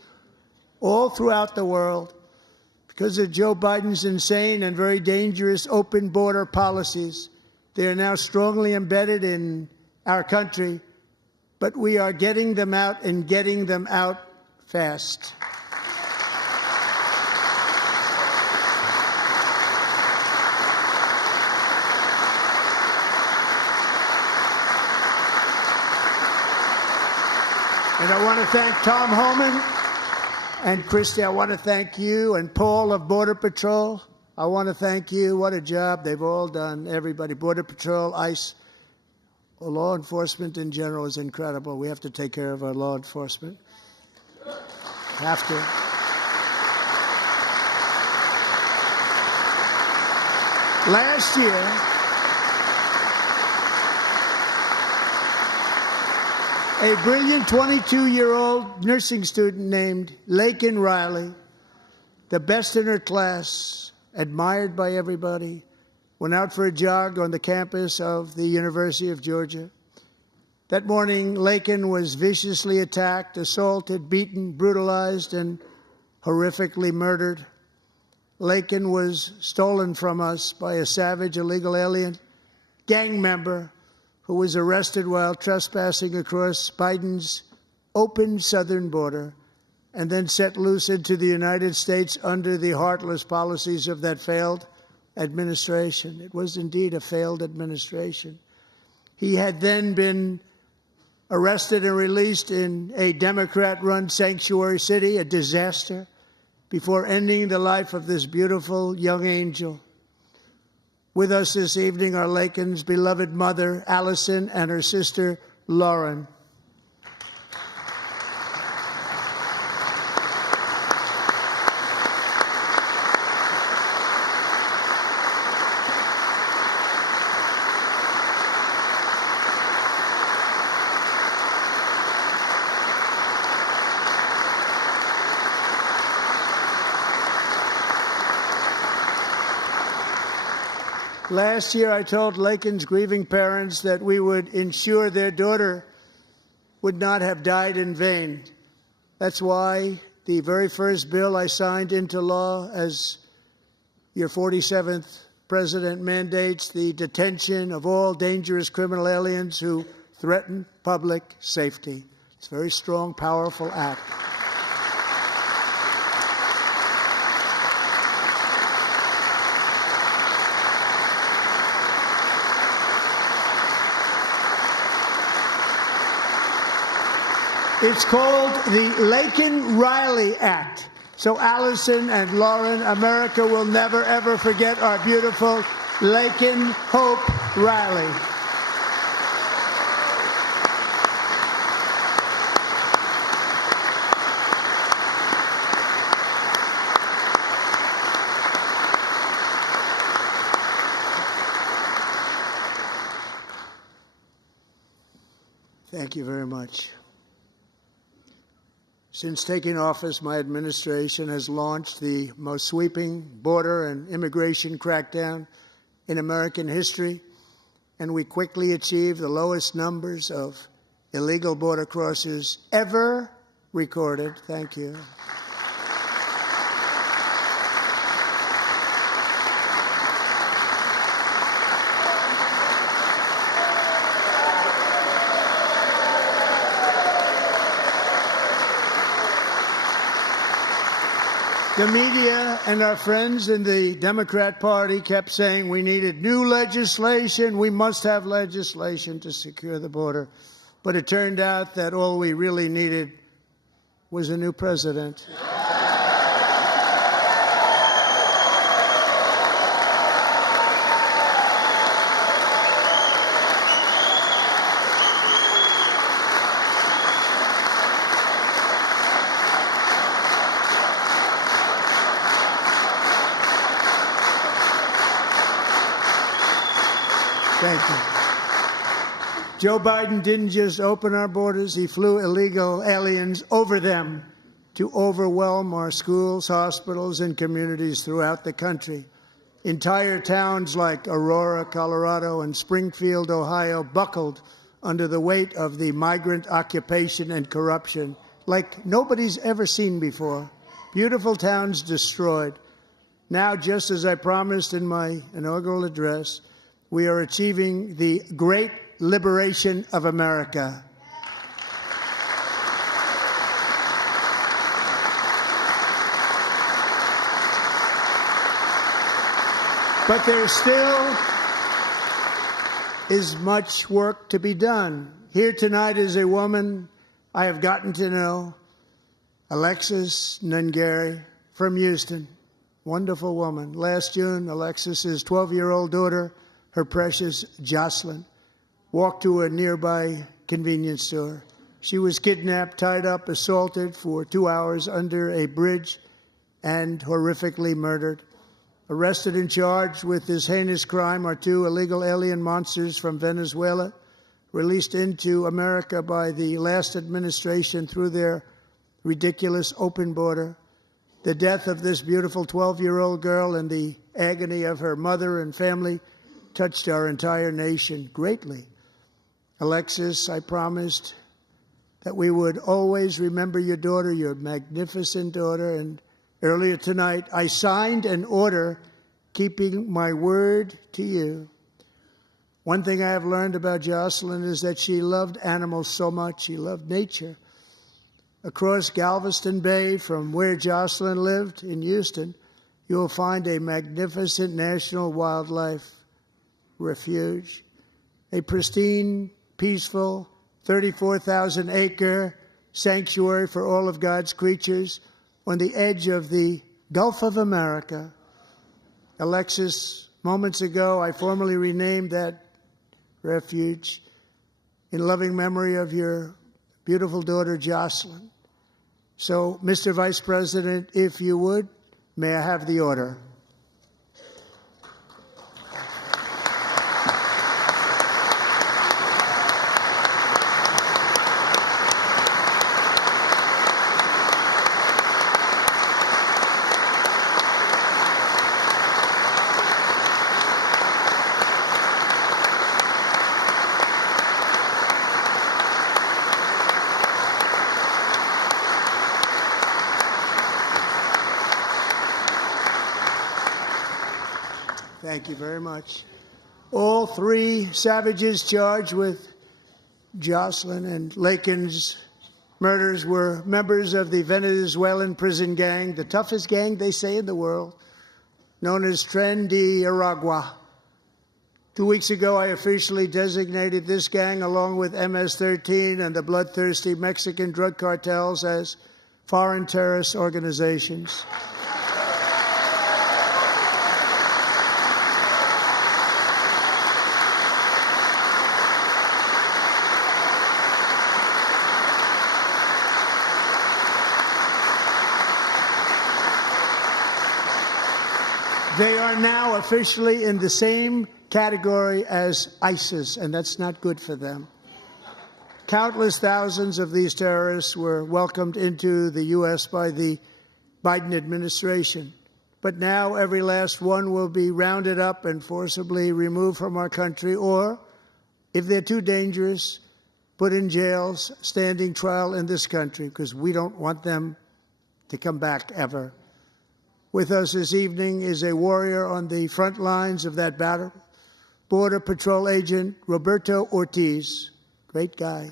all throughout the world. Because of Joe Biden's insane and very dangerous open border policies, they are now strongly embedded in our country, but we are getting them out and getting them out fast. And I want to thank Tom Homan and Christy. I want to thank you and Paul of Border Patrol. I want to thank you. What a job they've all done. Everybody, Border Patrol, ICE, law enforcement in general is incredible. We have to take care of our law enforcement. Have to. Last year, a brilliant 22-year-old nursing student named Laken Riley, the best in her class, admired by everybody, went out for a jog on the campus of the University of Georgia. That morning, Laken was viciously attacked, assaulted, beaten, brutalized, and horrifically murdered. Laken was stolen from us by a savage illegal alien gang member who was arrested while trespassing across Biden's open southern border and then set loose into the United States under the heartless policies of that failed administration. It was indeed a failed administration. He had then been arrested and released in a Democrat-run sanctuary city, a disaster, before ending the life of this beautiful young angel. With us this evening are Laken's beloved mother, Allison, and her sister, Lauren. Last year, I told Laken's grieving parents that we would ensure their daughter would not have died in vain. That's why the very first bill I signed into law as your 47th president mandates the detention of all dangerous criminal aliens who threaten public safety. It's a very strong, powerful act. It's called the Laken-Riley Act. So Allison and Lauren, America will never, ever forget our beautiful Laken Hope Riley. Thank you very much. Since taking office, my administration has launched the most sweeping border and immigration crackdown in American history, and we quickly achieved the lowest numbers of illegal border crossers ever recorded. Thank you. The media and our friends in the Democrat Party kept saying we needed new legislation. We must have legislation to secure the border. But it turned out that all we really needed was a new president. Thank you. Joe Biden didn't just open our borders, he flew illegal aliens over them to overwhelm our schools, hospitals, and communities throughout the country. Entire towns like Aurora, Colorado, and Springfield, Ohio, buckled under the weight of the migrant occupation and corruption like nobody's ever seen before. Beautiful towns destroyed. Now, just as I promised in my inaugural address, we are achieving the great liberation of America. But there still is much work to be done. Here tonight is a woman I have gotten to know, Alexis Nungari from Houston. Wonderful woman. Last June, Alexis's 12-year-old daughter, her precious Jocelyn, walked to a nearby convenience store. She was kidnapped, tied up, assaulted for 2 hours under a bridge, and horrifically murdered. Arrested and charged with this heinous crime are 2 illegal alien monsters from Venezuela, released into America by the last administration through their ridiculous open border. The death of this beautiful 12-year-old girl and the agony of her mother and family touched our entire nation greatly. Alexis, I promised that we would always remember your daughter, your magnificent daughter, and earlier tonight, I signed an order keeping my word to you. One thing I have learned about Jocelyn is that she loved animals so much. She loved nature. Across Galveston Bay, from where Jocelyn lived in Houston, you will find a magnificent national wildlife refuge, a pristine, peaceful, 34,000-acre sanctuary for all of God's creatures on the edge of the Gulf of America. Alexis, moments ago, I formally renamed that refuge in loving memory of your beautiful daughter, Jocelyn. So, Mr. Vice President, if you would, may I have the order? Thank you very much. All 3 savages charged with Jocelyn and Lakin's murders were members of the Venezuelan prison gang, the toughest gang, they say, in the world, known as Tren de Aragua. 2 weeks ago, I officially designated this gang, along with MS-13 and the bloodthirsty Mexican drug cartels, as foreign terrorist organizations. They are now officially in the same category as ISIS, and that's not good for them. Countless thousands of these terrorists were welcomed into the U.S. by the Biden administration. But now every last one will be rounded up and forcibly removed from our country, or, if they're too dangerous, put in jails, standing trial in this country, because we don't want them to come back ever. With us this evening is a warrior on the front lines of that battle, Border Patrol Agent Roberto Ortiz. Great guy.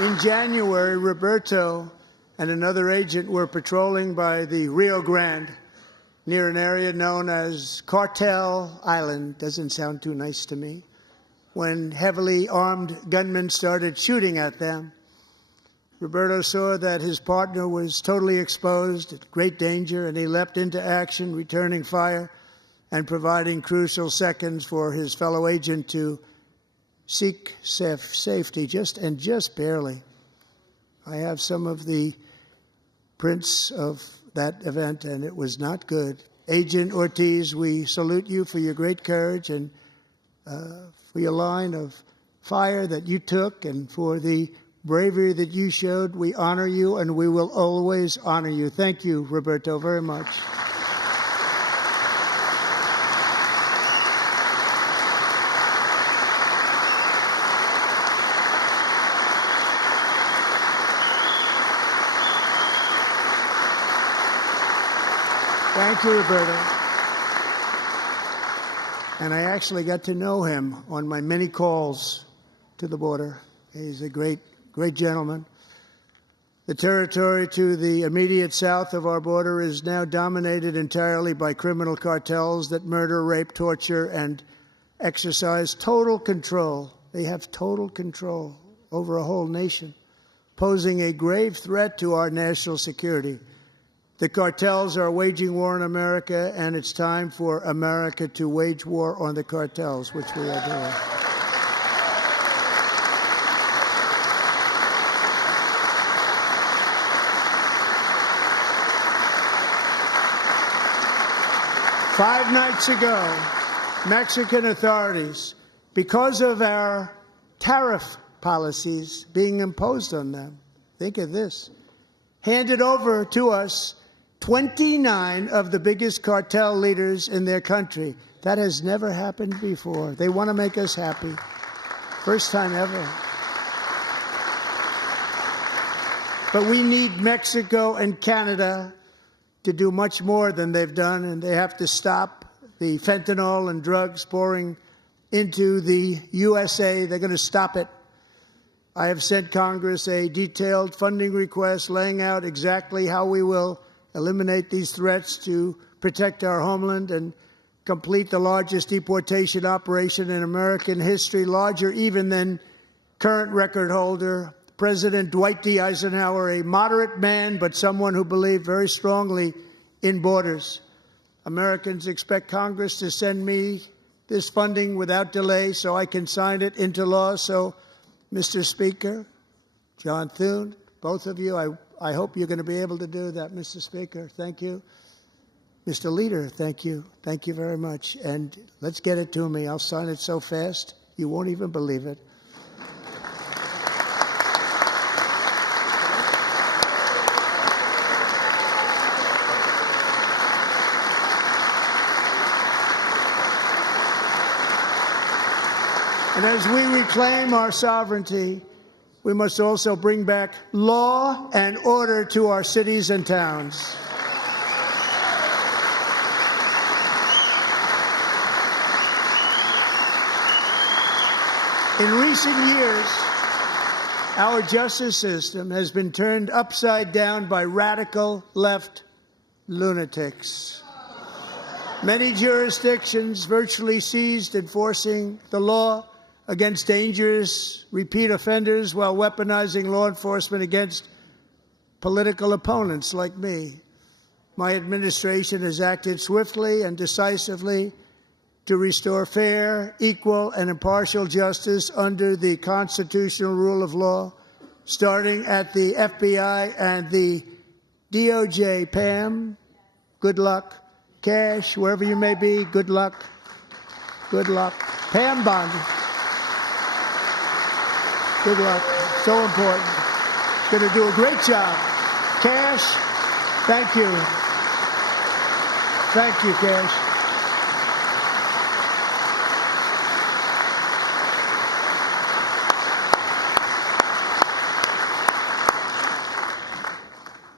In January, Roberto and another agent were patrolling by the Rio Grande near an area known as Cartel Island. Doesn't sound too nice to me. When heavily armed gunmen started shooting at them, Roberto saw that his partner was totally exposed, at great danger, and he leapt into action, returning fire and providing crucial seconds for his fellow agent to seek safety, just barely. I have some of the prints of that event, and it was not good. Agent Ortiz, we salute you for your great courage and for your line of fire that you took and for the bravery that you showed. We honor you, and we will always honor you. Thank you, Roberto, very much. Thank you, Roberto. And I actually got to know him on my many calls to the border. He's a great gentleman. The territory to the immediate south of our border is now dominated entirely by criminal cartels that murder, rape, torture, and exercise total control. They have total control over a whole nation, posing a grave threat to our national security. The cartels are waging war in America, and it's time for America to wage war on the cartels, which we are doing. Five nights ago, Mexican authorities, because of our tariff policies being imposed on them, think of this, handed over to us 29 of the biggest cartel leaders in their country. That has never happened before. They want to make us happy. First time ever. But we need Mexico and Canada to do much more than they've done, and they have to stop the fentanyl and drugs pouring into the USA. They're going to stop it. I have sent Congress a detailed funding request laying out exactly how we will eliminate these threats to protect our homeland and complete the largest deportation operation in American history, larger even than current record holder, President Dwight D. Eisenhower, a moderate man, but someone who believed very strongly in borders. Americans expect Congress to send me this funding without delay so I can sign it into law. So, Mr. Speaker, John Thune, both of you, I hope you're going to be able to do that, Mr. Speaker. Thank you. Mr. Leader, thank you. Thank you very much. And let's get it to me. I'll sign it so fast, you won't even believe it. And as we reclaim our sovereignty, we must also bring back law and order to our cities and towns. In recent years, our justice system has been turned upside down by radical left lunatics. Many jurisdictions virtually ceased enforcing the law against dangerous repeat offenders while weaponizing law enforcement against political opponents like me. My administration has acted swiftly and decisively to restore fair, equal, and impartial justice under the constitutional rule of law, starting at the FBI and the DOJ. Pam, good luck. Cash, wherever you may be, good luck. Good luck. Pam Bondi. Good luck. So important. Going to do a great job. Cash, thank you. Thank you, Cash.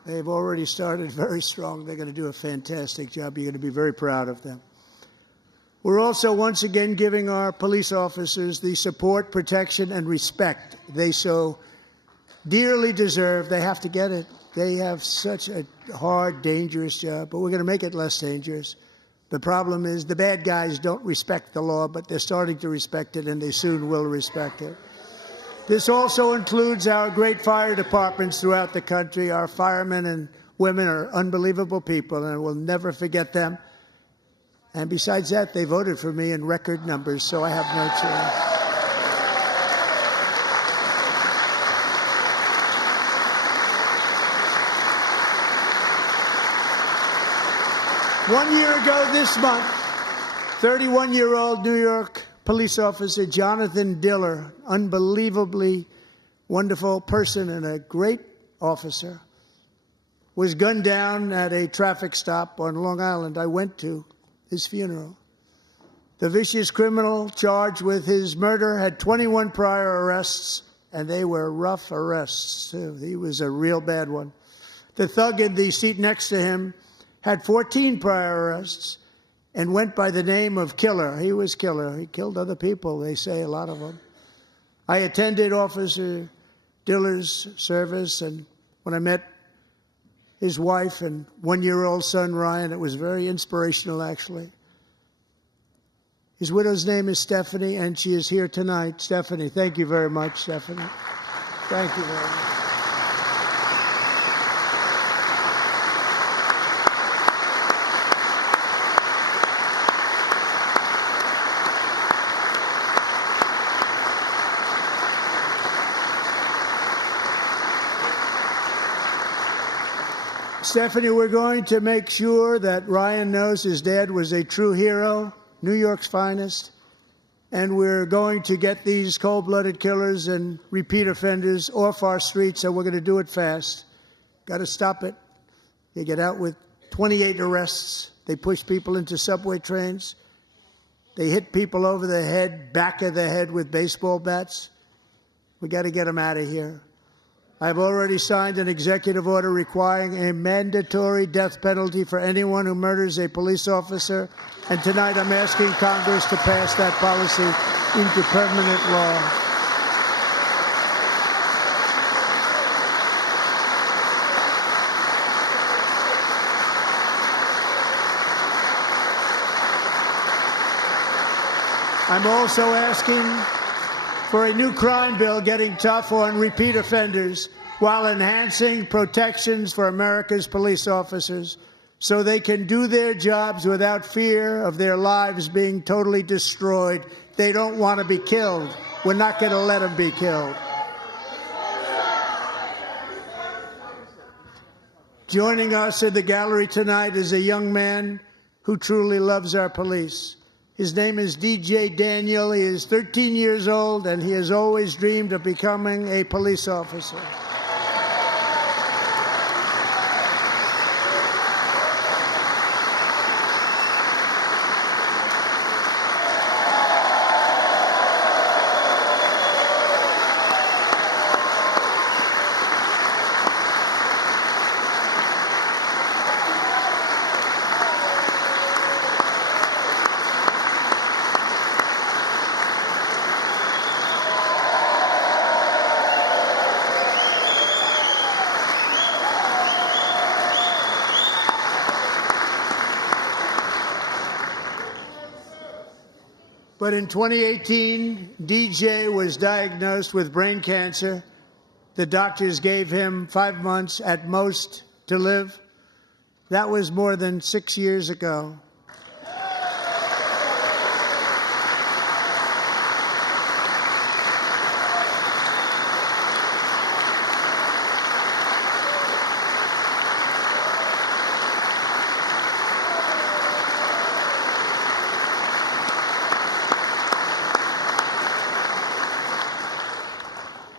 They've already started very strong. They're going to do a fantastic job. You're going to be very proud of them. We're also once again giving our police officers the support, protection, and respect they so dearly deserve. They have to get it. They have such a hard, dangerous job, but we're going to make it less dangerous. The problem is the bad guys don't respect the law, but they're starting to respect it, and they soon will respect it. This also includes our great fire departments throughout the country. Our firemen and women are unbelievable people, and we'll never forget them. And besides that, they voted for me in record numbers, so I have no choice. 1 year ago this month, 31-year-old New York police officer Jonathan Diller, unbelievably wonderful person and a great officer, was gunned down at a traffic stop on Long Island. I went to his funeral. The vicious criminal charged with his murder had 21 prior arrests, and they were rough arrests, too. He was a real bad one. The thug in the seat next to him had 14 prior arrests and went by the name of Killer. He was Killer. He killed other people, they say, a lot of them. I attended Officer Diller's service, and when I met his wife and one-year-old son, Ryan, it was very inspirational, actually. His widow's name is Stephanie, and she is here tonight. Stephanie, thank you very much, Stephanie. Thank you very much. Stephanie, we're going to make sure that Ryan knows his dad was a true hero, New York's finest, and we're going to get these cold-blooded killers and repeat offenders off our streets, and we're going to do it fast. Got to stop it. They get out with 28 arrests. They push people into subway trains. They hit people over the head, back of the head with baseball bats. We got to get them out of here. I've already signed an executive order requiring a mandatory death penalty for anyone who murders a police officer, and tonight I'm asking Congress to pass that policy into permanent law. I'm also asking for a new crime bill getting tough on repeat offenders while enhancing protections for America's police officers so they can do their jobs without fear of their lives being totally destroyed. They don't want to be killed. We're not going to let them be killed. Joining us in the gallery tonight is a young man who truly loves our police. His name is DJ Daniel. He is 13 years old, and he has always dreamed of becoming a police officer. But in 2018, DJ was diagnosed with brain cancer. The doctors gave him 5 months at most to live. That was more than 6 years ago.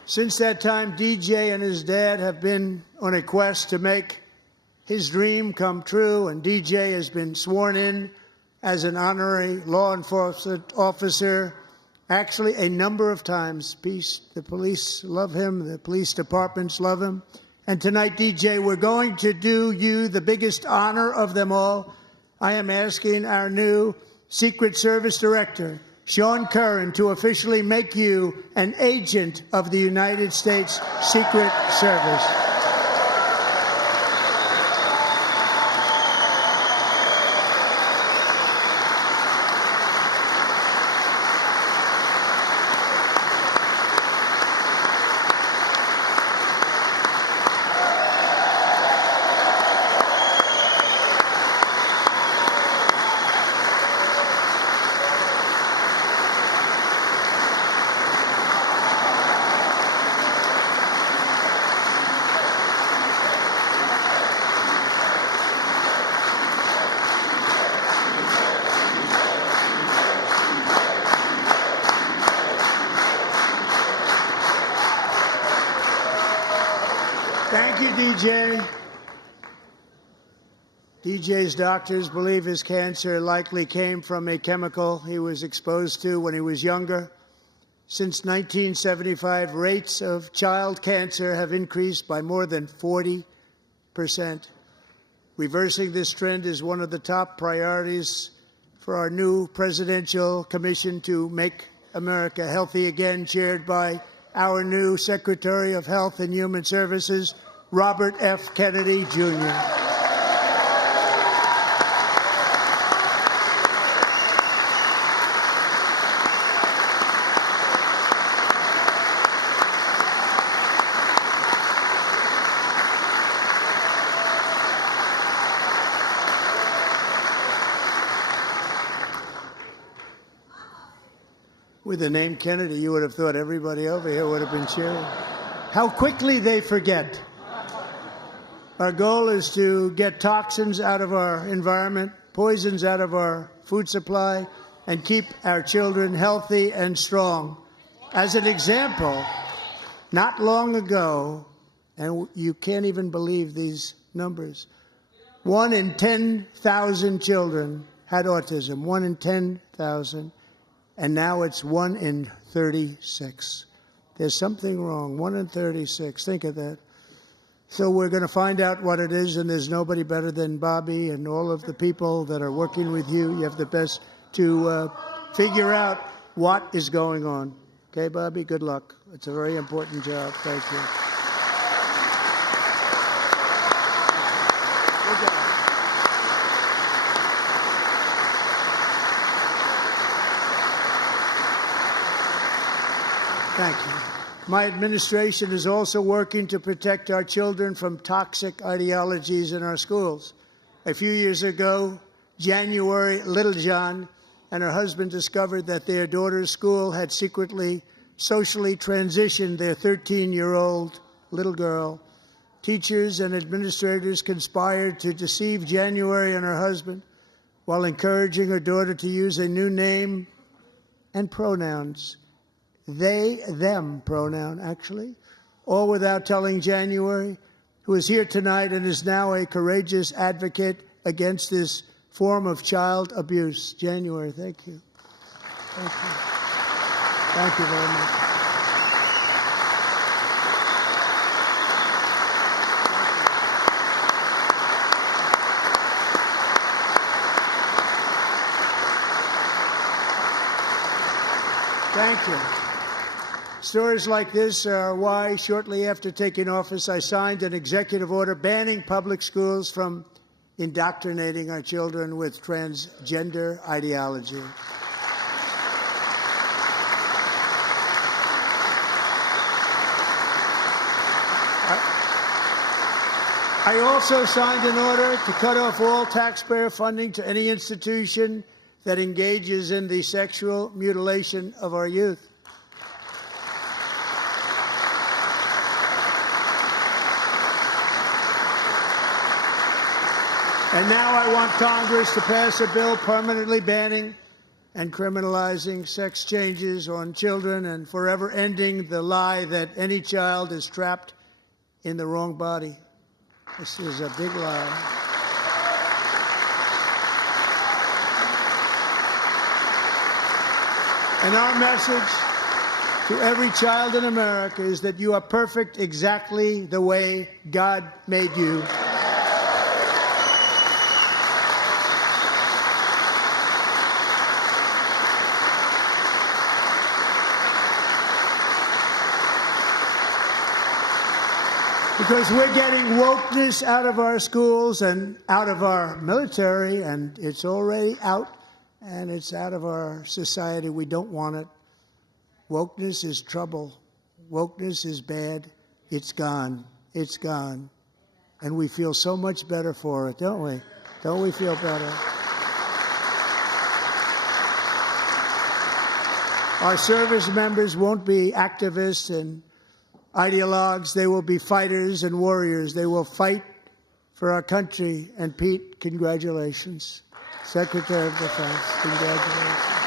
Since that time, DJ and his dad have been on a quest to make his dream come true, and DJ has been sworn in as an honorary law enforcement officer, actually a number of times. The police love him, the police departments love him. And tonight, DJ, we're going to do you the biggest honor of them all. I am asking our new Secret Service Director, Sean Curran, to officially make you an agent of the United States Secret Service. Thank you, DJ. DJ's doctors believe his cancer likely came from a chemical he was exposed to when he was younger. Since 1975, rates of child cancer have increased by more than 40%. Reversing this trend is one of the top priorities for our new presidential commission to make America healthy again, chaired by our new Secretary of Health and Human Services, Robert F. Kennedy, Jr. With the name Kennedy, you would have thought everybody over here would have been cheering. How quickly they forget. Our goal is to get toxins out of our environment, poisons out of our food supply, and keep our children healthy and strong. As an example, not long ago, and you can't even believe these numbers, 1 in 10,000 children had autism, 1 in 10,000. And now it's 1 in 36. There's something wrong. 1 in 36. Think of that. So we're going to find out what it is, and there's nobody better than Bobby and all of the people that are working with you. You have the best to figure out what is going on. Okay, Bobby? Good luck. It's a very important job. Thank you. Thank you. My administration is also working to protect our children from toxic ideologies in our schools. A few years ago, January Littlejohn and her husband discovered that their daughter's school had secretly socially transitioned their 13-year-old little girl. Teachers and administrators conspired to deceive January and her husband while encouraging her daughter to use a new name and pronouns. They, them pronoun, actually, all without telling January, who is here tonight and is now a courageous advocate against this form of child abuse. January, thank you. Thank you. Thank you very much. Thank you. Stories like this are why, shortly after taking office, I signed an executive order banning public schools from indoctrinating our children with transgender ideology. I also signed an order to cut off all taxpayer funding to any institution that engages in the sexual mutilation of our youth. And now I want Congress to pass a bill permanently banning and criminalizing sex changes on children and forever ending the lie that any child is trapped in the wrong body. This is a big lie. And our message to every child in America is that you are perfect exactly the way God made you. Because we're getting wokeness out of our schools and out of our military, and it's already out, and it's out of our society. We don't want it. Wokeness is trouble. Wokeness is bad. It's gone. It's gone. And we feel so much better for it, don't we? Don't we feel better? Our service members won't be activists and ideologues. They will be fighters and warriors. They will fight for our country. And Pete, congratulations. Secretary of Defense, congratulations.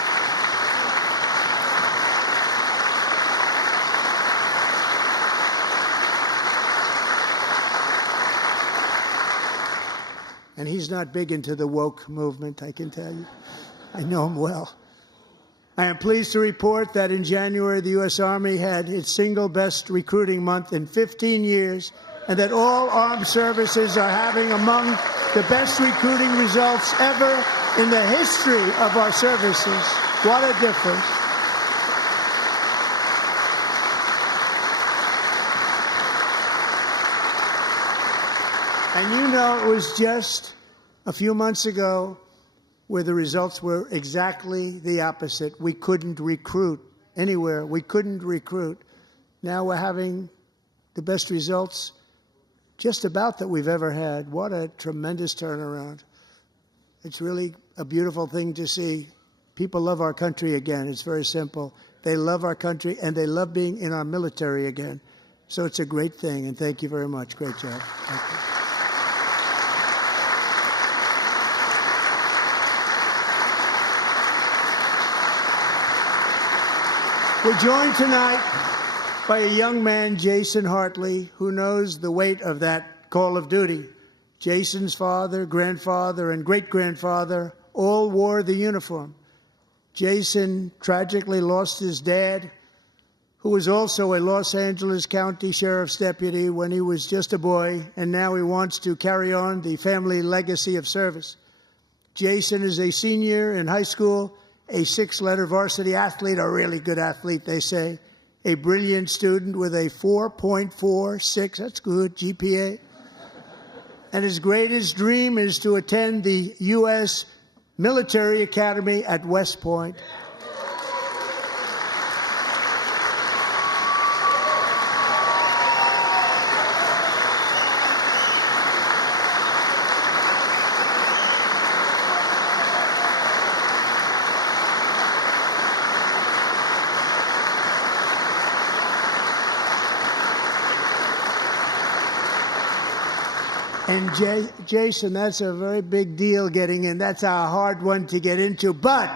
And he's not big into the woke movement, I can tell you. I know him well. I am pleased to report that in January, the U.S. Army had its single best recruiting month in 15 years, and that all armed services are having among the best recruiting results ever in the history of our services. What a difference. And you know, it was just a few months ago where the results were exactly the opposite. We couldn't recruit anywhere. We couldn't recruit. Now we're having the best results just about that we've ever had. What a tremendous turnaround. It's really a beautiful thing to see. People love our country again. It's very simple. They love our country, and they love being in our military again. So it's a great thing, and thank you very much. Great job. Thank you. We're joined tonight by a young man, Jason Hartley, who knows the weight of that call of duty. Jason's father, grandfather, and great-grandfather all wore the uniform. Jason tragically lost his dad, who was also a Los Angeles County Sheriff's deputy when he was just a boy, and now he wants to carry on the family legacy of service. Jason is a senior in high school, a 6-letter varsity athlete, a really good athlete, they say, a brilliant student with a 4.46, that's good, GPA. And his greatest dream is to attend the U.S. Military Academy at West Point. And Jason, that's a very big deal getting in. That's a hard one to get into. But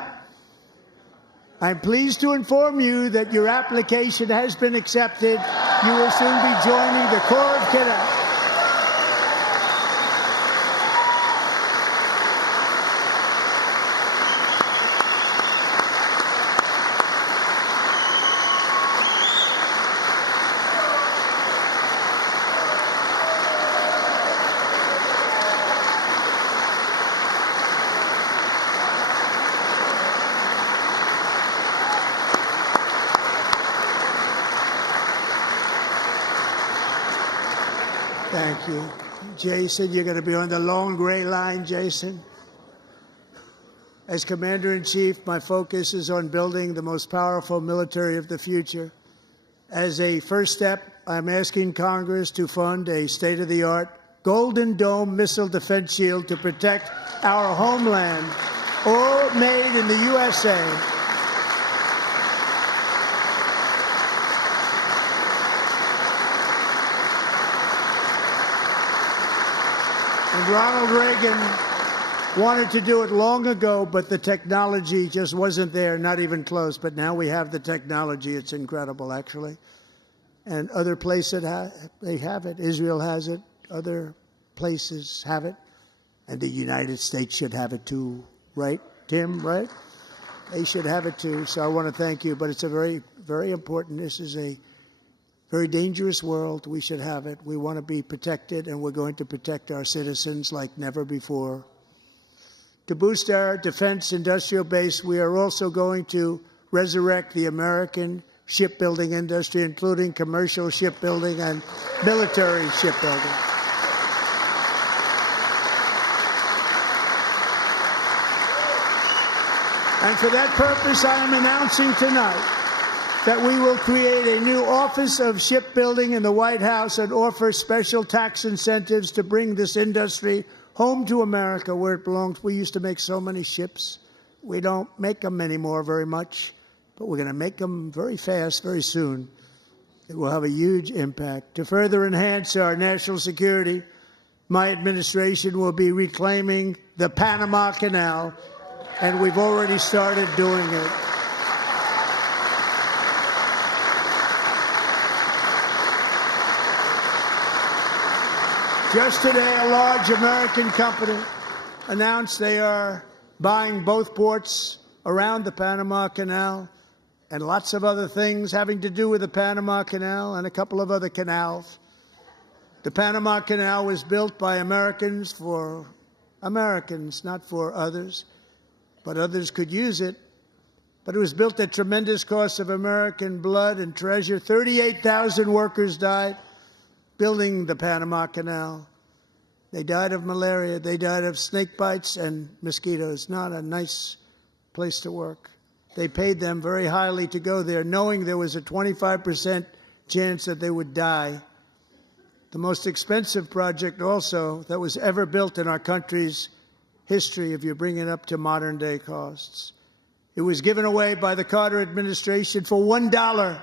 I'm pleased to inform you that your application has been accepted. You will soon be joining the Corps of Cadets. Thank you. Jason, you're going to be on the long gray line, Jason. As Commander-in-Chief, my focus is on building the most powerful military of the future. As a first step, I'm asking Congress to fund a state-of-the-art Golden Dome missile defense shield to protect our homeland, all made in the USA. And Ronald Reagan wanted to do it long ago, but the technology just wasn't there, not even close. But now we have the technology. It's incredible, actually. And other places, they have it. Israel has it. Other places have it. And the United States should have it too, right, Tim, right? They should have it too. So I want to thank you. But it's a very, very important. This is a very dangerous world. We should have it. We want to be protected, and we're going to protect our citizens like never before. To boost our defense industrial base, we are also going to resurrect the American shipbuilding industry, including commercial shipbuilding and military shipbuilding. And for that purpose, I am announcing tonight that we will create a new Office of Shipbuilding in the White House and offer special tax incentives to bring this industry home to America where it belongs. We used to make so many ships. We don't make them anymore very much, but we're going to make them very fast, very soon. It will have a huge impact. To further enhance our national security, my administration will be reclaiming the Panama Canal, and we've already started doing it. Just today, a large American company announced they are buying both ports around the Panama Canal and lots of other things having to do with the Panama Canal and a couple of other canals. The Panama Canal was built by Americans for Americans, not for others, but others could use it. But it was built at tremendous cost of American blood and treasure. 38,000 workers died building the Panama Canal. They died of malaria. They died of snake bites and mosquitoes. Not a nice place to work. They paid them very highly to go there, knowing there was a 25% chance that they would die. The most expensive project also that was ever built in our country's history, if you bring it up to modern day costs. It was given away by the Carter administration for $1,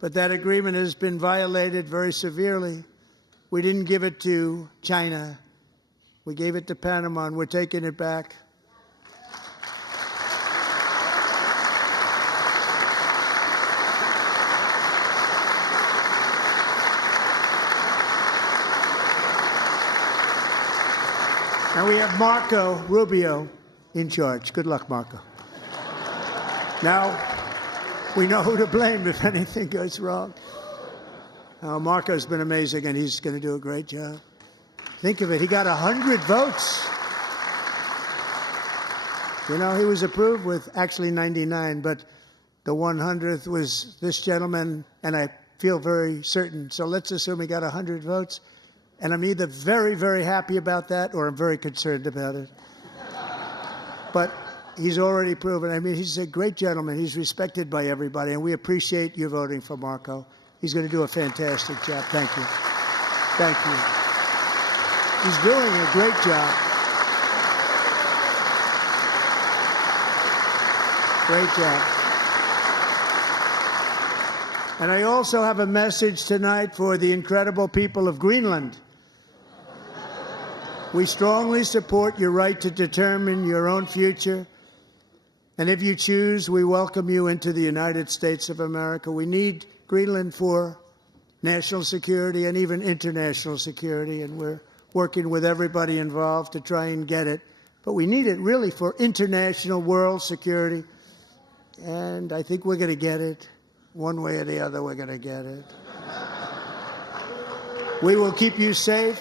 but that agreement has been violated very severely. We didn't give it to China. We gave it to Panama, and we're taking it back. And we have Marco Rubio in charge. Good luck, Marco. Now, we know who to blame if anything goes wrong. Marco's been amazing, and he's going to do a great job. Think of it. He got 100 votes. You know, he was approved with actually 99, but the 100th was this gentleman, and I feel very certain. So let's assume he got 100 votes. And I'm either very, very happy about that or I'm very concerned about it. But he's already proven. I mean, he's a great gentleman. He's respected by everybody, and we appreciate you voting for Marco. He's going to do a fantastic job. Thank you. Thank you. He's doing a great job. Great job. And I also have a message tonight for the incredible people of Greenland. We strongly support your right to determine your own future. And if you choose, we welcome you into the United States of America. We need Greenland for national security and even international security, and we're working with everybody involved to try and get it. But we need it really for international world security, and I think we're going to get it. One way or the other, we're going to get it. We will keep you safe.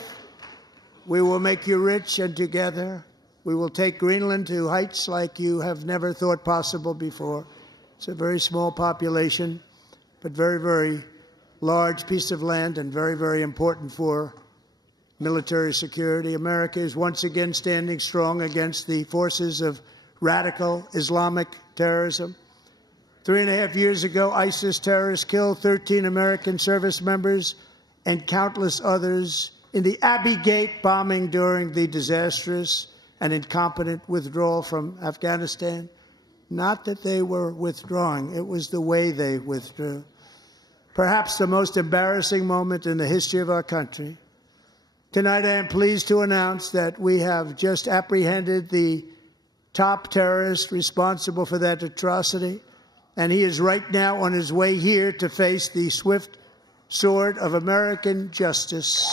We will make you rich, and together we will take Greenland to heights like you have never thought possible before. It's a very small population, but very, very large piece of land and very, very important for military security. America is once again standing strong against the forces of radical Islamic terrorism. 3.5 years ago, ISIS terrorists killed 13 American service members and countless others in the Abbey Gate bombing during the disastrous and incompetent withdrawal from Afghanistan. Not that they were withdrawing, it was the way they withdrew. Perhaps the most embarrassing moment in the history of our country. Tonight, I am pleased to announce that we have just apprehended the top terrorist responsible for that atrocity, and he is right now on his way here to face the swift sword of American justice.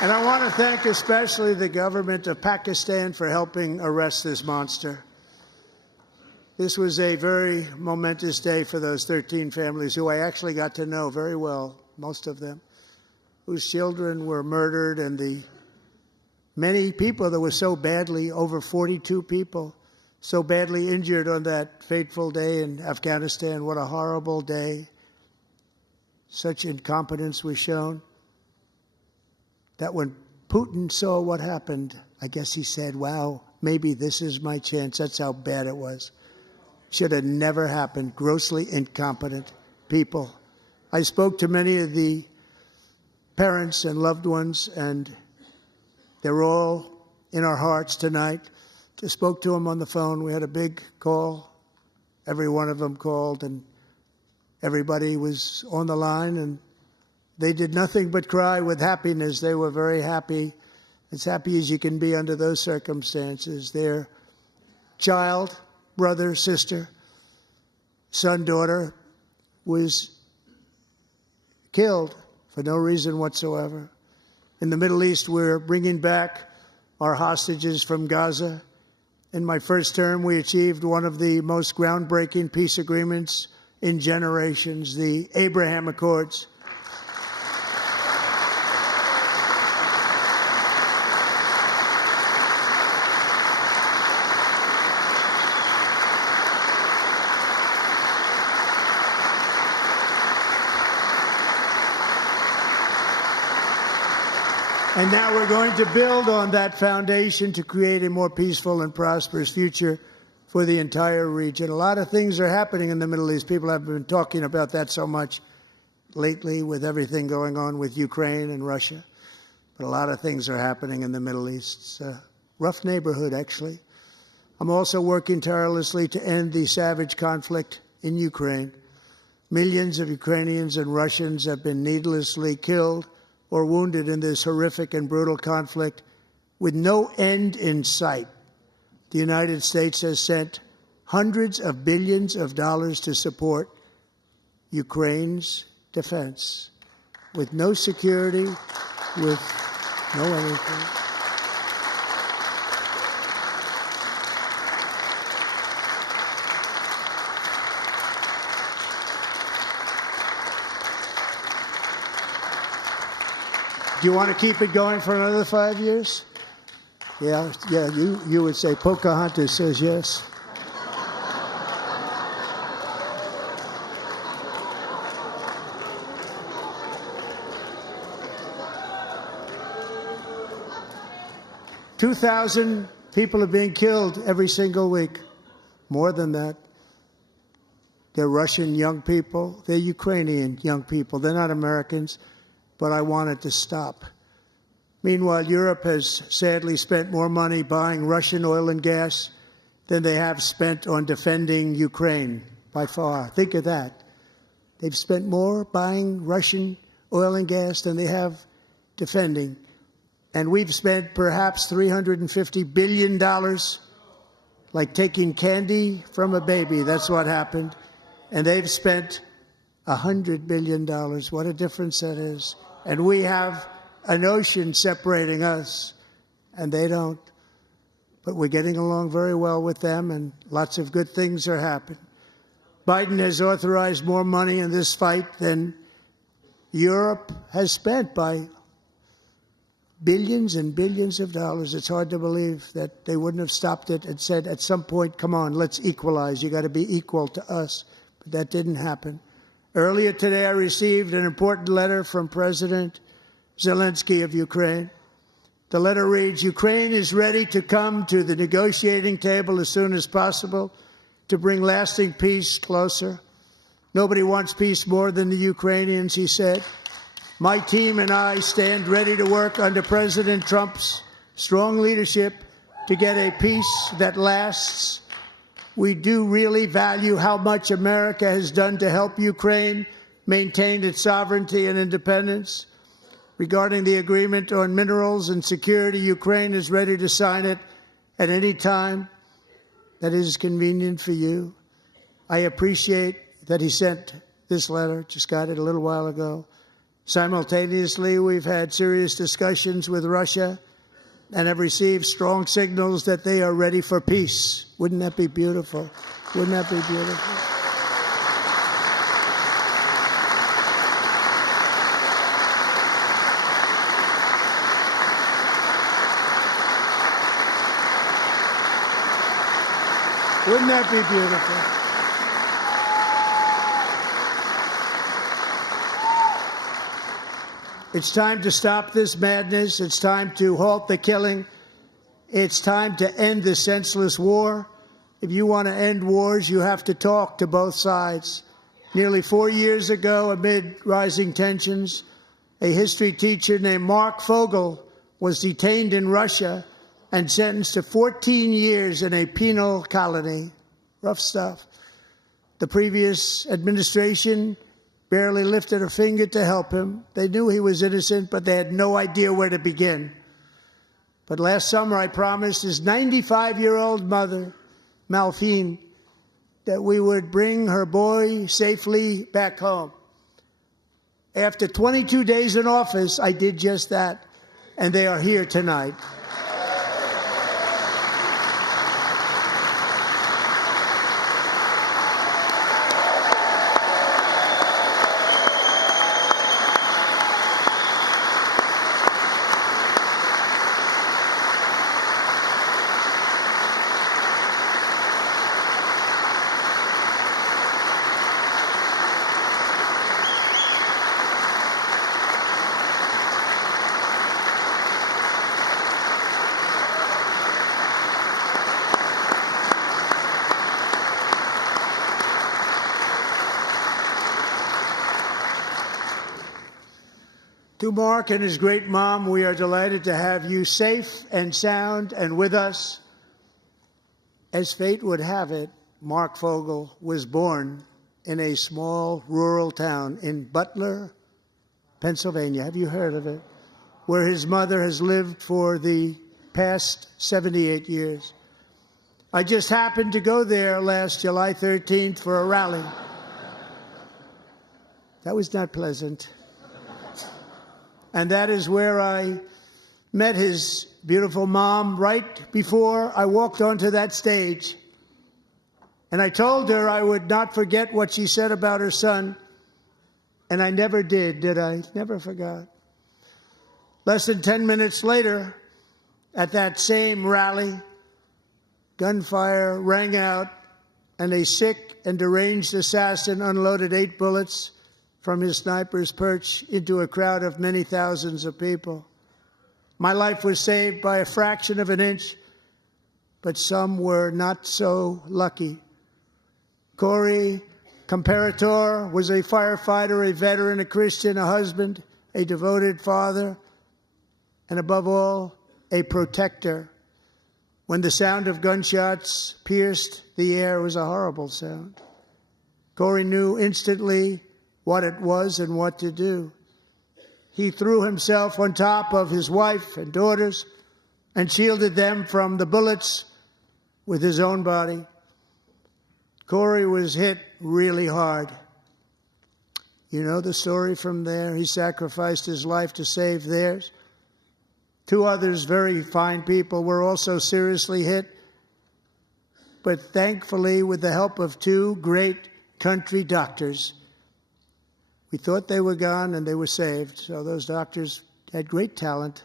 And I want to thank especially the government of Pakistan for helping arrest this monster. This was a very momentous day for those 13 families who I actually got to know very well, most of them, whose children were murdered, and the many people that were so badly, over 42 people, so badly injured on that fateful day in Afghanistan. What a horrible day. Such incompetence was shown. That when Putin saw what happened, I guess he said, wow, maybe this is my chance. That's how bad it was. Should have never happened. Grossly incompetent people. I spoke to many of the parents and loved ones, and they're all in our hearts tonight. Just spoke to them on the phone. We had a big call. Every one of them called, and Everybody was on the line, and they did nothing but cry with happiness. They were very happy, as happy as you can be under those circumstances. Their child, brother, sister, son, daughter was killed for no reason whatsoever. In the Middle East, we're bringing back our hostages from Gaza. In my first term, we achieved one of the most groundbreaking peace agreements in generations, the Abraham Accords. And now we're going to build on that foundation to create a more peaceful and prosperous future for the entire region. A lot of things are happening in the Middle East. People have been talking about that so much lately with everything going on with Ukraine and Russia. But a lot of things are happening in the Middle East. It's a rough neighborhood, actually. I'm also working tirelessly to end the savage conflict in Ukraine. Millions of Ukrainians and Russians have been needlessly killed or wounded in this horrific and brutal conflict with no end in sight. The United States has sent hundreds of billions of dollars to support Ukraine's defense with no security, with no anything. Do you want to keep it going for another 5 years? Yeah, you would say Pocahontas says yes. $2,000 people are being killed every single week. More than that. They're Russian young people. They're Ukrainian young people. They're not Americans. But I want it to stop. Meanwhile, Europe has sadly spent more money buying Russian oil and gas than they have spent on defending Ukraine, by far. Think of that. They've spent more buying Russian oil and gas than they have defending. And we've spent perhaps $350 billion, like taking candy from a baby. That's what happened. And they've spent $100 billion. What a difference that is. And we have an ocean separating us, and they don't. But we're getting along very well with them, and lots of good things are happening. Biden has authorized more money in this fight than Europe has spent, by billions and billions of dollars. It's hard to believe that they wouldn't have stopped it and said at some point, come on, let's equalize. You got to be equal to us. But that didn't happen. Earlier today, I received an important letter from President Zelensky of Ukraine. The letter reads, Ukraine is ready to come to the negotiating table as soon as possible to bring lasting peace closer. Nobody wants peace more than the Ukrainians, he said. My team and I stand ready to work under President Trump's strong leadership to get a peace that lasts. We do really value how much America has done to help Ukraine maintain its sovereignty and independence. Regarding the agreement on minerals and security, Ukraine is ready to sign it at any time that is convenient for you. I appreciate that he sent this letter, just got it a little while ago. Simultaneously, we've had serious discussions with Russia and have received strong signals that they are ready for peace. Wouldn't that be beautiful? Wouldn't that be beautiful? Wouldn't that be beautiful? It's time to stop this madness. It's time to halt the killing. It's time to end this senseless war. If you want to end wars, you have to talk to both sides. Nearly 4 years ago, amid rising tensions, a history teacher named Mark Fogel was detained in Russia and sentenced to 14 years in a penal colony. Rough stuff. The previous administration barely lifted a finger to help him. They knew he was innocent, but they had no idea where to begin. But last summer, I promised his 95-year-old mother, Malphine, that we would bring her boy safely back home. After 22 days in office, I did just that, and they are here tonight. To Mark and his great mom, we are delighted to have you safe and sound and with us. As fate would have it, Mark Fogel was born in a small rural town in Butler, Pennsylvania. Have you heard of it? Where his mother has lived for the past 78 years. I just happened to go there last July 13th for a rally. That was not pleasant. And that is where I met his beautiful mom right before I walked onto that stage. And I told her I would not forget what she said about her son. And I never did I? Never forgot. Less than 10 minutes later, at that same rally, gunfire rang out, and a sick and deranged assassin unloaded 8 bullets from his sniper's perch into a crowd of many thousands of people. My life was saved by a fraction of an inch, but some were not so lucky. Corey Comparator was a firefighter, a veteran, a Christian, a husband, a devoted father, and above all, a protector. When the sound of gunshots pierced the air, it was a horrible sound. Corey knew instantly what it was and what to do. He threw himself on top of his wife and daughters and shielded them from the bullets with his own body. Corey was hit really hard. You know the story from there. He sacrificed his life to save theirs. 2 others, very fine people, were also seriously hit. But thankfully, with the help of 2 great country doctors, we thought they were gone, and they were saved. So those doctors had great talent.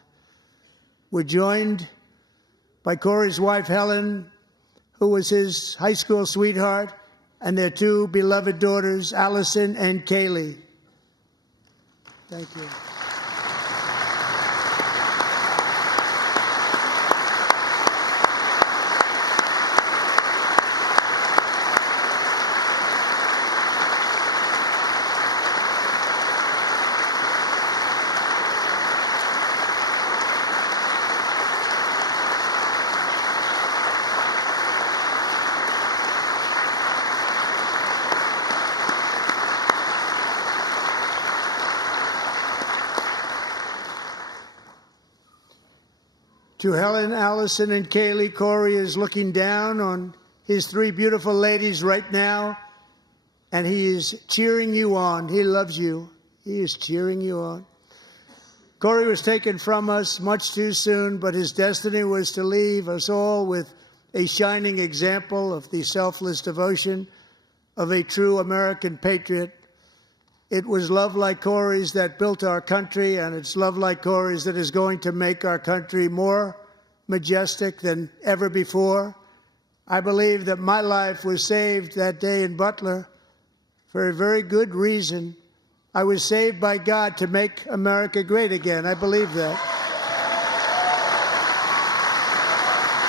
We're joined by Corey's wife, Helen, who was his high school sweetheart, and their 2 beloved daughters, Allison and Kaylee. Thank you. To Helen, Allison, and Kaylee, Corey is looking down on his 3 beautiful ladies right now, and he is cheering you on. He loves you. He is cheering you on. Corey was taken from us much too soon, but his destiny was to leave us all with a shining example of the selfless devotion of a true American patriot. It was love like Corey's that built our country, and it's love like Corey's that is going to make our country more majestic than ever before. I believe that my life was saved that day in Butler for a very good reason. I was saved by God to make America great again. I believe that.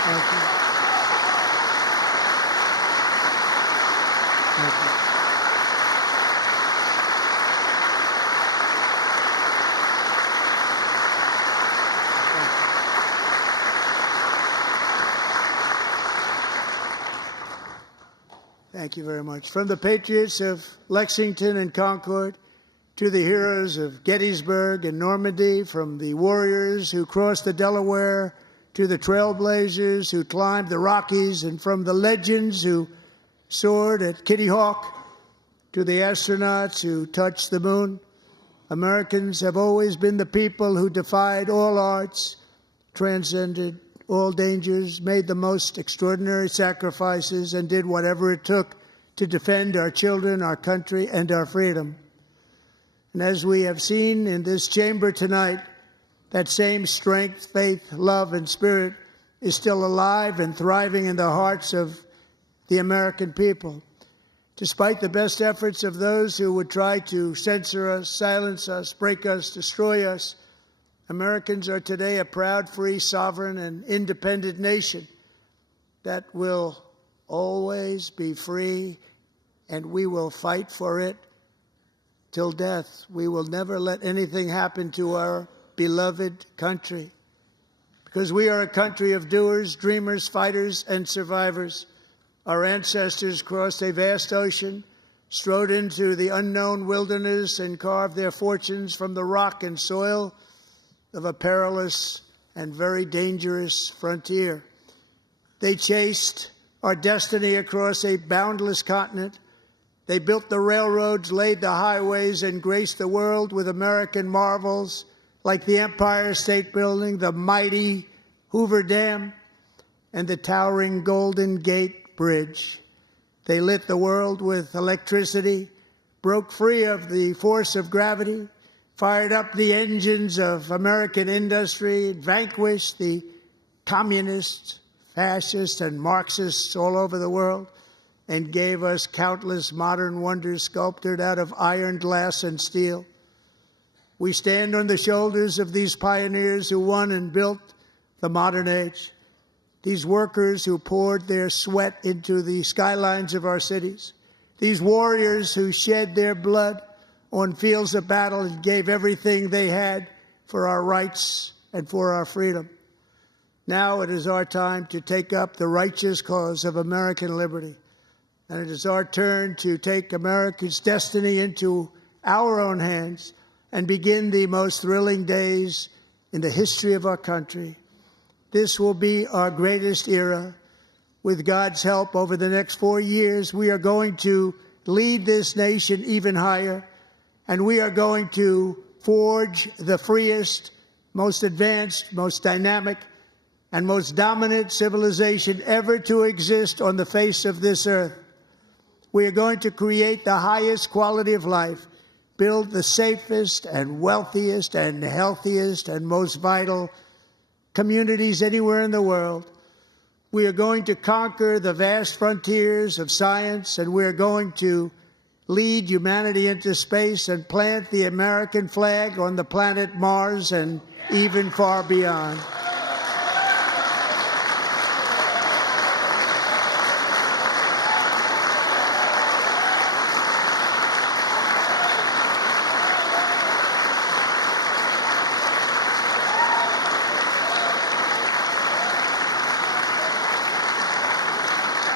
Thank you. Thank you. Thank you very much. From the patriots of Lexington and Concord to the heroes of Gettysburg and Normandy, from the warriors who crossed the Delaware to the trailblazers who climbed the Rockies, and from the legends who soared at Kitty Hawk to the astronauts who touched the moon, Americans have always been the people who defied all odds, transcended all dangers, made the most extraordinary sacrifices, and did whatever it took to defend our children, our country, and our freedom. And as we have seen in this chamber tonight, that same strength, faith, love, and spirit is still alive and thriving in the hearts of the American people. Despite the best efforts of those who would try to censor us, silence us, break us, destroy us, Americans are today a proud, free, sovereign, and independent nation that will always be free, and we will fight for it till death. We will never let anything happen to our beloved country, because we are a country of doers, dreamers, fighters, and survivors. Our ancestors crossed a vast ocean, strode into the unknown wilderness, and carved their fortunes from the rock and soil of a perilous and very dangerous frontier. They chased our destiny across a boundless continent. They built the railroads, laid the highways, and graced the world with American marvels like the Empire State Building, the mighty Hoover Dam, and the towering Golden Gate Bridge. They lit the world with electricity, broke free of the force of gravity, fired up the engines of American industry, vanquished the communists, fascists, and Marxists all over the world, and gave us countless modern wonders sculptured out of iron, glass, and steel. We stand on the shoulders of these pioneers who won and built the modern age, these workers who poured their sweat into the skylines of our cities, these warriors who shed their blood on fields of battle and gave everything they had for our rights and for our freedom. Now it is our time to take up the righteous cause of American liberty. And it is our turn to take America's destiny into our own hands and begin the most thrilling days in the history of our country. This will be our greatest era. With God's help, over the next 4 years, we are going to lead this nation even higher, and we are going to forge the freest, most advanced, most dynamic, and most dominant civilization ever to exist on the face of this earth. We are going to create the highest quality of life, build the safest and wealthiest and healthiest and most vital communities anywhere in the world. We are going to conquer the vast frontiers of science, and we are going to lead humanity into space and plant the American flag on the planet Mars and even far beyond.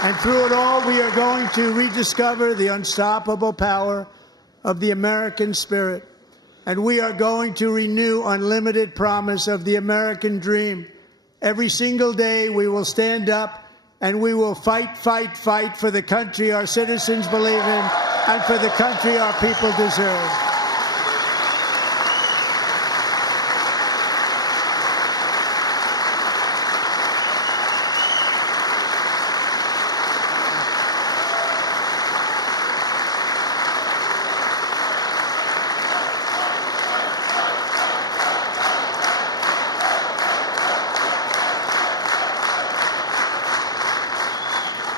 And through it all, we are going to rediscover the unstoppable power of the American spirit. And we are going to renew unlimited promise of the American dream. Every single day, we will stand up and we will fight, fight, fight for the country our citizens believe in and for the country our people deserve.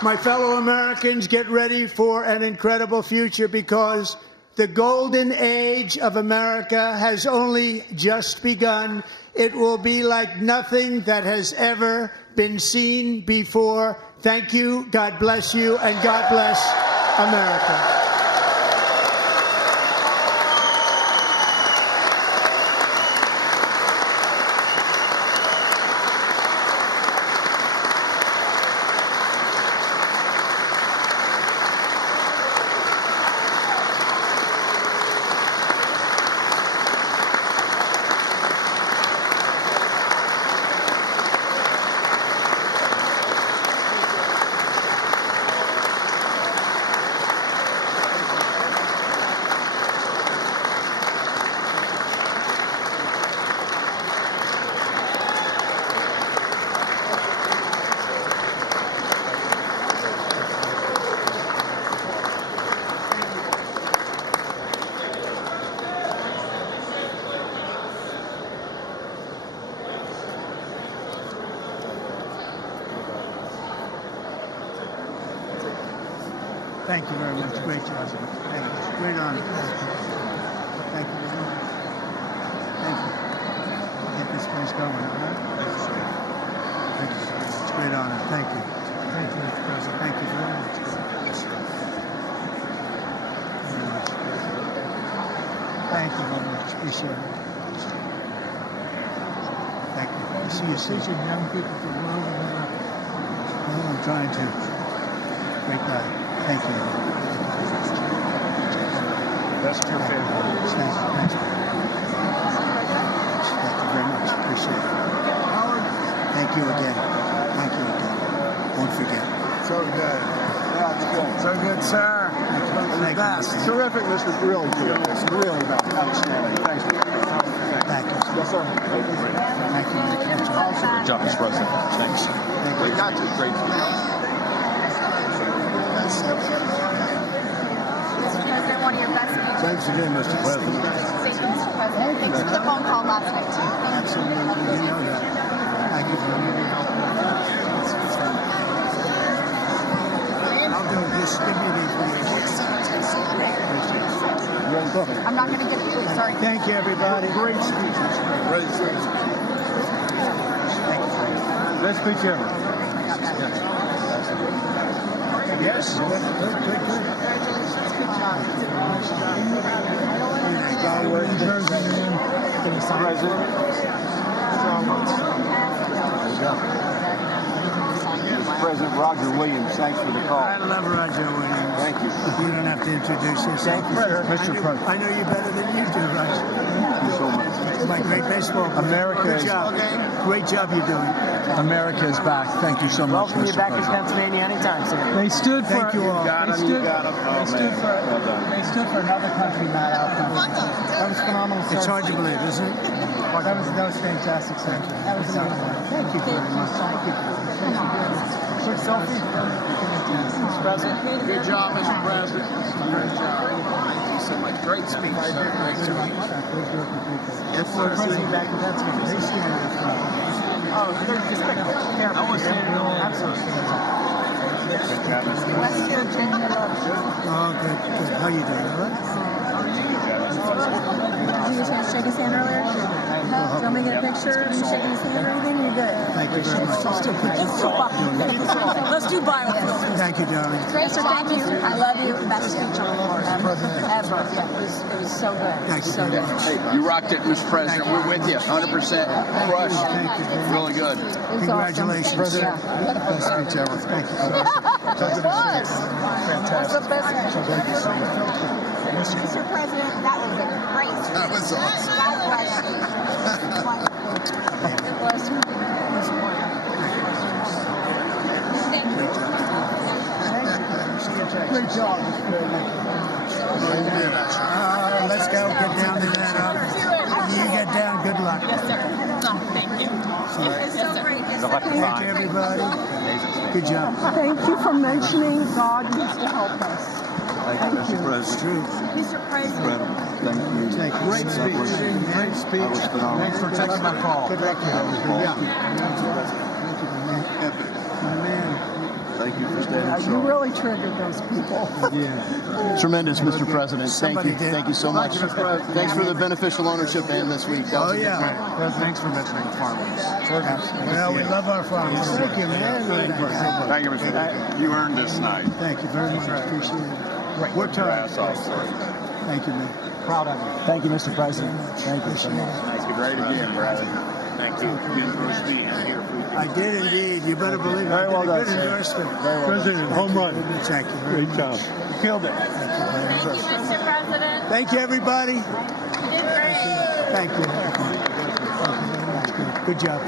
My fellow Americans, get ready for an incredible future, because the golden age of America has only just begun. It will be like nothing that has ever been seen before. Thank you, God bless you, and God bless America. Thank you very much. Great job. Thank you. Great honor. Thank you. Thank you. Get this place going, all right? Thank you. It's a great honor. Thank you. Thank you, Mr. President. Thank you very much. Very much. Thank you very much. Appreciate it. Thank you. I see you teaching young people the world around. Well, I'm trying to. Great guy. Thank you. Best to your family. Thank you. Thank you. Thank you very much. Appreciate it. Thank you again. Thank you again. Won't forget. So good. Yeah, it's good. So good, sir. Thank you. Best. Terrific, Mr. Really good. It's really outstanding. Thanks. Thank you. Yes, sir. Thank you. Good job, Mr. President. Thanks. We got you. Great. One of your best speeches. Thanks again, Mr. President. Thank you, Mr. President. Thanks for the phone call last night, too. Absolutely. You know that. Thank you for your help. I'll do it. Just give me these videos. I'm not going to get it. Sorry. Thank you, everybody. Great speeches. Great speech. Thank you. Best speech ever. Yes. Good. President Roger Williams, thanks for the call. I love Roger Williams. Thank you. You don't have to introduce yourself. Mr. President. I know you better than you do, Roger. Thank you so much. My great baseball player. America Good is- job. Great job you're doing. America is back. Thank you so much, Welcome you Mr. back to President. Pennsylvania anytime, sir. They stood for. Thank you all. Got him, you got him. Oh, man. Well done. They stood for another country, not our country. That was phenomenal. It's sir. hard to believe, isn't it? That was fantastic, sir. That was Thank you very much. Thank you. quick selfie. Mr. President. Good job, Mr. President. Great job. Thank you so much. Great speech, sir. Great speech. Yes, sir. President back in Pennsylvania. Oh, they're just pick care. I was standing on. Absolutely. West Virginia loves you. Oh, good. How you doing? All right? Did you get a chance to shake his hand earlier? Do you want me to get a picture of you shaking his hand or anything? You're good. Thank you very much. Let's do biofilm. Thank you, darling. Sir, thank you. I love you. Best speech on the floor ever. Ever. Yeah, it was so good. Thank you. So good. Hey, you rocked it, Mr. President. We're with you. 100% crushed. Thank you. Really good. It was Congratulations. awesome. Yeah. Best speech ever. Thank you. It was. That's the best. Mr. President, that was a great speech. That was awesome. God bless you. It was. Great job. Let's go. Get down to that up. You get down. Good luck. Thank you. Thank you, everybody. Good job. Thank you for mentioning God needs to help us. Thank you, Mr. President. True. Mr. President. Thank you. Thank you. Great speech. Great speech. That was phenomenal. Thanks for taking my call. Good luck. Yeah. My man. Thank you for staying You really triggered those people. Yeah. Tremendous, Mr. President. Thank Somebody you. did. Thank you so much. Thanks for the beneficial ownership in this week. That was Oh, a good yeah. one. Thanks for mentioning farmers. Well, we love our farmers. Thank you, man. Thank you, Mr. President. You earned this night. Thank you very much. Appreciate it. We're tired. Thank you, man. Proud of you. Thank you, Mr. President. Thank you so much. Thank you. Great again, brother. Thank you. I did indeed. You better believe it. Very well I done, did a good sir. endorsement. President, home run. Thank you. Very Great job. You killed it. Mr. President. Thank you, everybody. You did great. Thank you. Good job.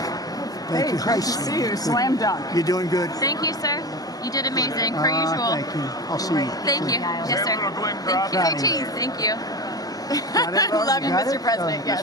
Thank you. Great to see you. Slam dunk. You're doing good. Thank you, sir. You did amazing, per usual. Thank you. I'll see you. Thank you. Yes, sir. Thank you. Hey, cheese. Thank you. Love you, Mr. President. Yes.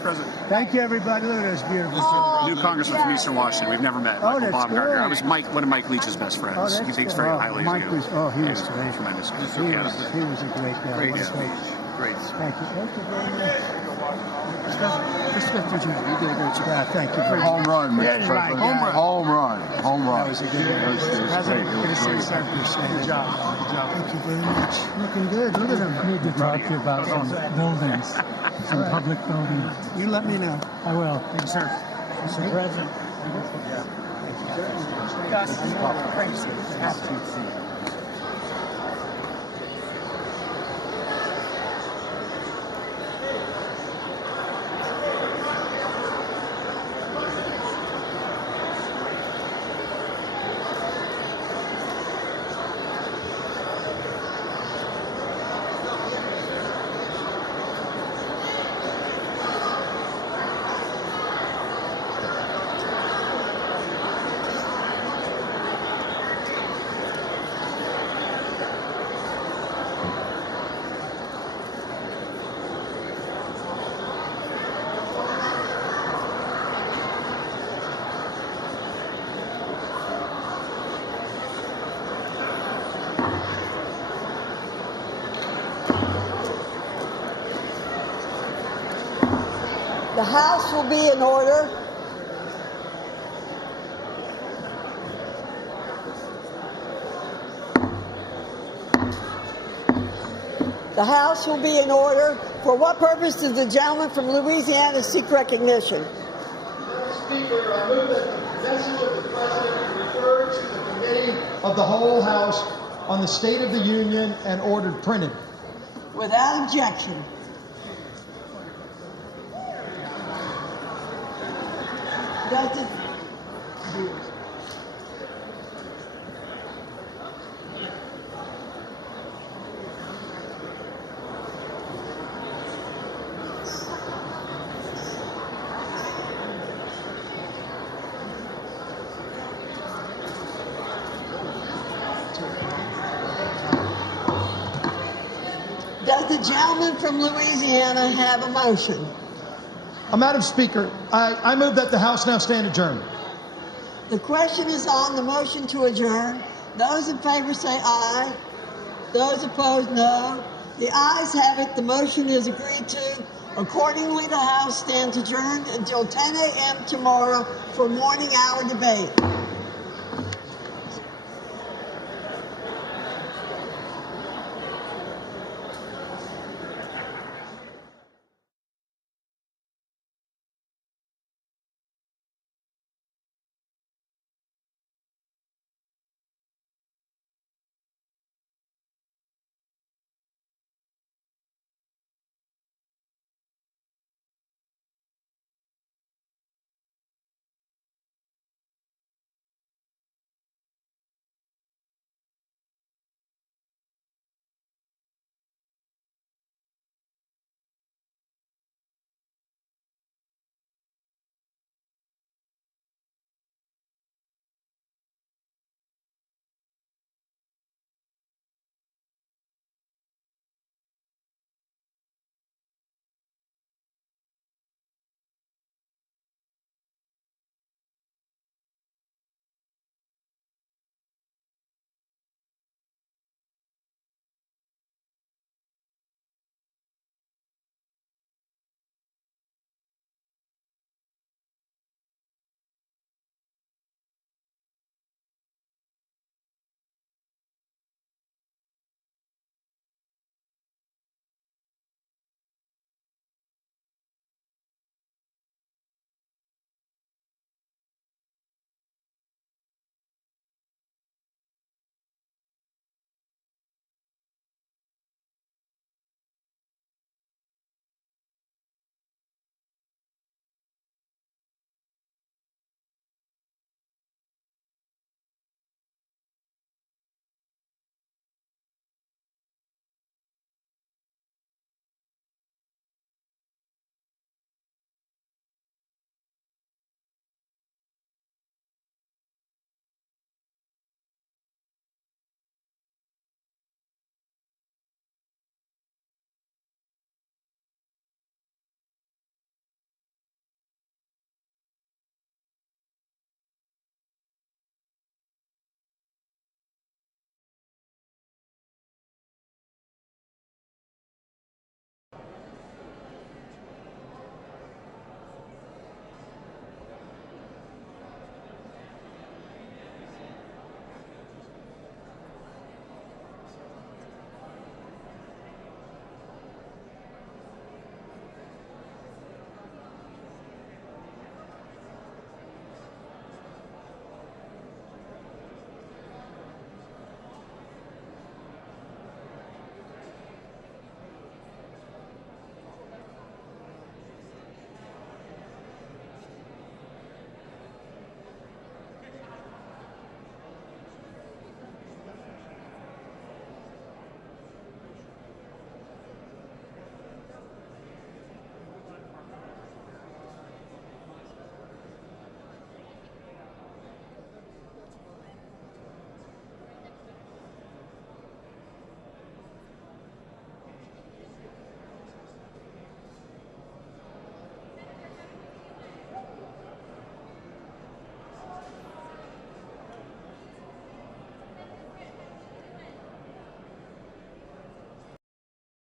Thank you, everybody. Look at this beautiful New congressman from Eastern Washington. We've never met. Oh, Michael that's Baumgartner. good. I was one of Mike Leach's best friends. Oh, He thinks very highly Mike of you. was, he was great. Tremendous. He was a great guy. Great What a speech. Great. Thank you. Thank you very much. Mr. President, you did a great job. Yeah, thank you very much. Home run, Mr. Yeah, President. my God. Home run. Home run. That was a good one. Mr. President, good to see you, sir. Good job. Thank you very much. Looking good. Look at him. I need to talk to you about some buildings, some public buildings. You let me know. I will. Thank you, sir. Mr. President. The House will be in order. The House will be in order. For what purpose does the gentleman from Louisiana seek recognition? Speaker, I move that the credential of the President be referred to the Committee of the Whole House on the State of the Union and ordered printed. Without objection. Does the gentleman from Louisiana have a motion? Madam Speaker, I move that the House now stand adjourned. The question is on the motion to adjourn. Those in favor say aye. Those opposed, no. The ayes have it. The motion is agreed to. Accordingly, the House stands adjourned until 10 a.m. tomorrow for morning hour debate.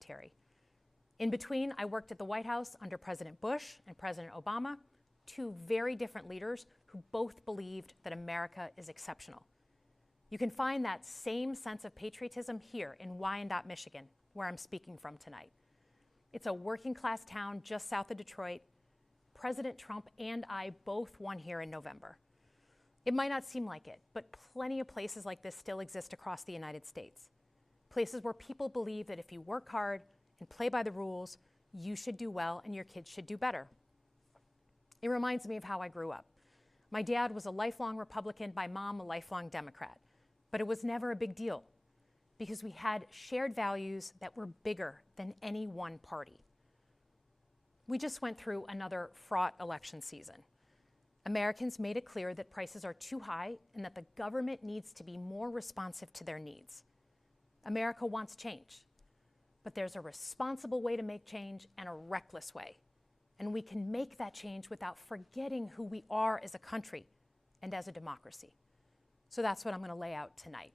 secretary. In between, I worked at the White House under President Bush and President Obama, two very different leaders who both believed that America is exceptional. You can find that same sense of patriotism here in Wyandotte, Michigan, where I'm speaking from tonight. It's a working-class town just south of Detroit. President Trump and I both won here in November. It might not seem like it, but plenty of places like this still exist across the United States. Places where people believe that if you work hard and play by the rules, you should do well and your kids should do better. It reminds me of how I grew up. My dad was a lifelong Republican, my mom a lifelong Democrat. But it was never a big deal because we had shared values that were bigger than any one party. We just went through another fraught election season. Americans made it clear that prices are too high and that the government needs to be more responsive to their needs. America wants change, but there's a responsible way to make change and a reckless way. And we can make that change without forgetting who we are as a country and as a democracy. So that's what I'm going to lay out tonight.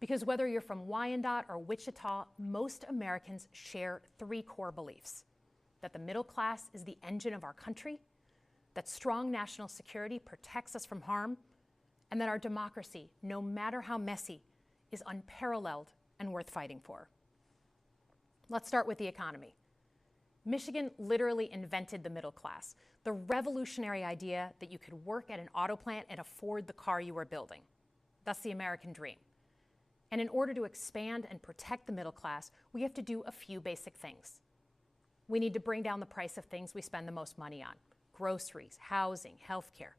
Because whether you're from Wyandotte or Wichita, most Americans share three core beliefs: that the middle class is the engine of our country, that strong national security protects us from harm, and that our democracy, no matter how messy, is unparalleled and worth fighting for. Let's start with the economy. Michigan literally invented the middle class, the revolutionary idea that you could work at an auto plant and afford the car you were building. That's the American dream. And in order to expand and protect the middle class, we have to do a few basic things. We need to bring down the price of things we spend the most money on: groceries, housing, healthcare.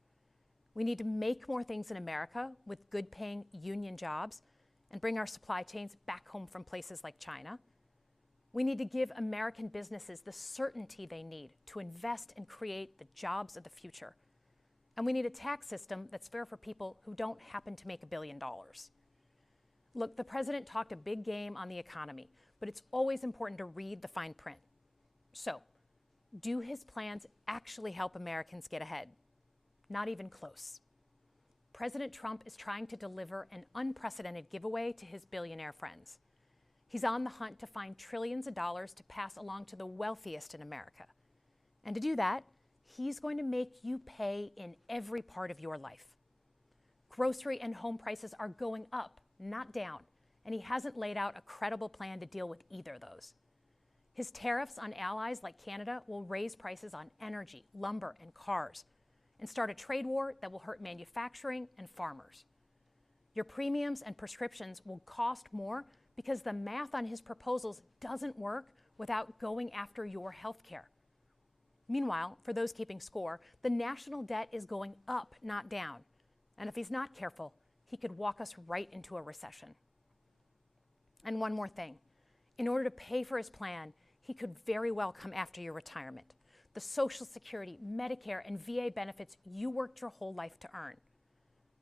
We need to make more things in America with good-paying union jobs and bring our supply chains back home from places like China. We need to give American businesses the certainty they need to invest and create the jobs of the future. And we need a tax system that's fair for people who don't happen to make $1 billion. Look, the president talked a big game on the economy, but it's always important to read the fine print. So, do his plans actually help Americans get ahead? Not even close. President Trump is trying to deliver an unprecedented giveaway to his billionaire friends. He's on the hunt to find trillions of dollars to pass along to the wealthiest in America. And to do that, he's going to make you pay in every part of your life. Grocery and home prices are going up, not down, and he hasn't laid out a credible plan to deal with either of those. His tariffs on allies like Canada will raise prices on energy, lumber, and cars, and start a trade war that will hurt manufacturing and farmers. Your premiums and prescriptions will cost more because the math on his proposals doesn't work without going after your health care. Meanwhile, for those keeping score, the national debt is going up, not down. And if he's not careful, he could walk us right into a recession. And one more thing. In order to pay for his plan, he could very well come after your retirement, the Social Security, Medicare, and VA benefits you worked your whole life to earn.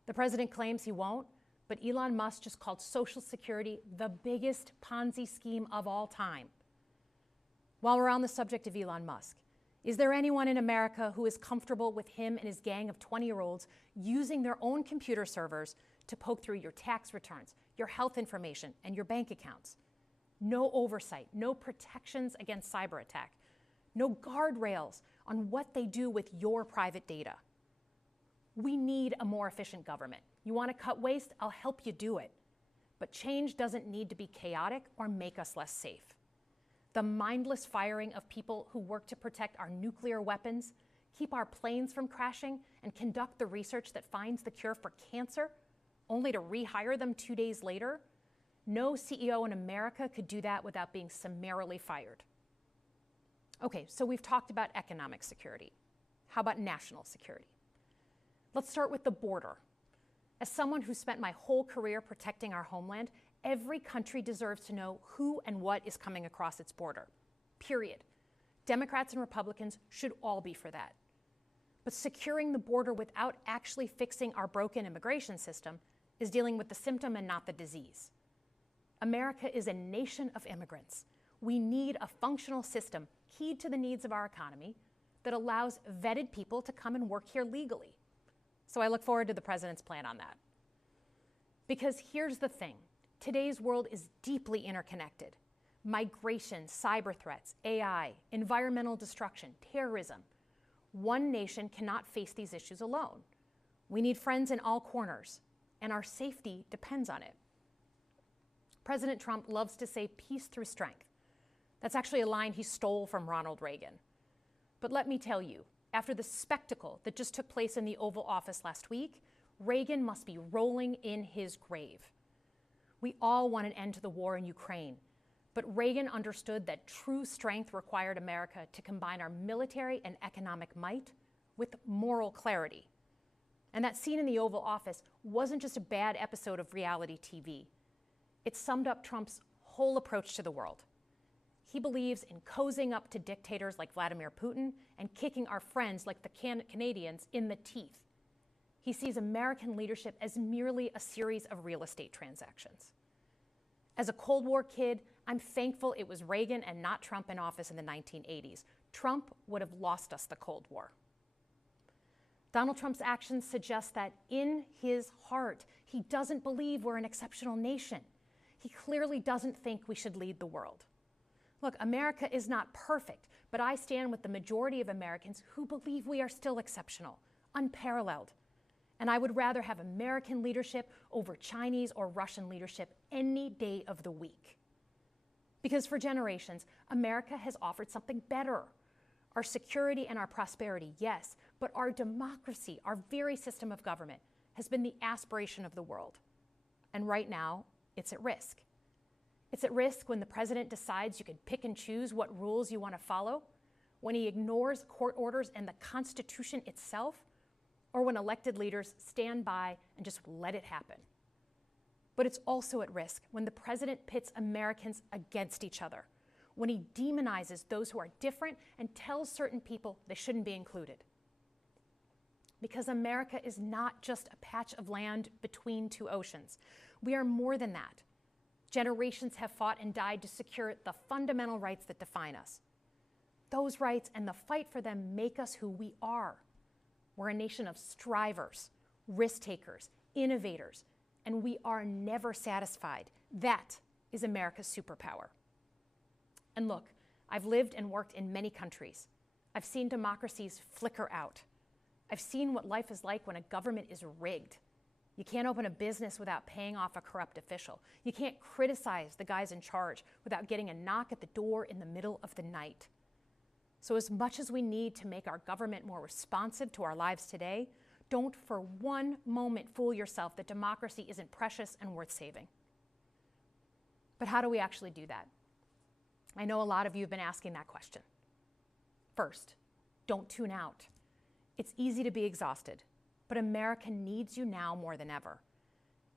The president claims he won't, but Elon Musk just called Social Security the biggest Ponzi scheme of all time. While we're on the subject of Elon Musk, is there anyone in America who is comfortable with him and his gang of 20-year-olds using their own computer servers to poke through your tax returns, your health information, and your bank accounts? No oversight, no protections against cyber attack, no guardrails on what they do with your private data. We need a more efficient government. You want to cut waste? I'll help you do it. But change doesn't need to be chaotic or make us less safe. The mindless firing of people who work to protect our nuclear weapons, keep our planes from crashing, and conduct the research that finds the cure for cancer, only to rehire them 2 days later, no CEO in America could do that without being summarily fired. Okay, so we've talked about economic security. How about national security? Let's start with the border. As someone who spent my whole career protecting our homeland, every country deserves to know who and what is coming across its border. Period. Democrats and Republicans should all be for that. But securing the border without actually fixing our broken immigration system is dealing with the symptom and not the disease. America is a nation of immigrants. We need a functional system keyed to the needs of our economy that allows vetted people to come and work here legally. So I look forward to the president's plan on that. Because here's the thing. Today's world is deeply interconnected. migration, cyber threats, AI, environmental destruction, terrorism. One nation cannot face these issues alone. We need friends in all corners, and our safety depends on it. President Trump loves to say peace through strength. That's actually a line he stole from Ronald Reagan. But let me tell you, after the spectacle that just took place in the Oval Office last week, Reagan must be rolling in his grave. We all want an end to the war in Ukraine, but Reagan understood that true strength required America to combine our military and economic might with moral clarity. And that scene in the Oval Office wasn't just a bad episode of reality TV. It summed up Trump's whole approach to the world. He believes in cozying up to dictators like Vladimir Putin and kicking our friends like the Canadians in the teeth. He sees American leadership as merely a series of real estate transactions. As a Cold War kid, I'm thankful it was Reagan and not Trump in office in the 1980s. Trump would have lost us the Cold War. Donald Trump's actions suggest that in his heart, he doesn't believe we're an exceptional nation. He clearly doesn't think we should lead the world. Look, America is not perfect, but I stand with the majority of Americans who believe we are still exceptional, unparalleled. And I would rather have American leadership over Chinese or Russian leadership any day of the week. Because for generations, America has offered something better. Our security and our prosperity, yes, but our democracy, our very system of government, has been the aspiration of the world. And right now, it's at risk. It's at risk when the president decides you can pick and choose what rules you want to follow, when he ignores court orders and the Constitution itself, or when elected leaders stand by and just let it happen. But it's also at risk when the president pits Americans against each other, when he demonizes those who are different and tells certain people they shouldn't be included. Because America is not just a patch of land between two oceans. We are more than that. Generations have fought and died to secure the fundamental rights that define us. Those rights and the fight for them make us who we are. We're a nation of strivers, risk takers, innovators, and we are never satisfied. That is America's superpower. And look, I've lived and worked in many countries. I've seen democracies flicker out. I've seen what life is like when a government is rigged. You can't open a business without paying off a corrupt official. You can't criticize the guys in charge without getting a knock at the door in the middle of the night. So as much as we need to make our government more responsive to our lives today, don't for one moment fool yourself that democracy isn't precious and worth saving. But how do we actually do that? I know a lot of you have been asking that question. First, don't tune out. It's easy to be exhausted, but America needs you now more than ever.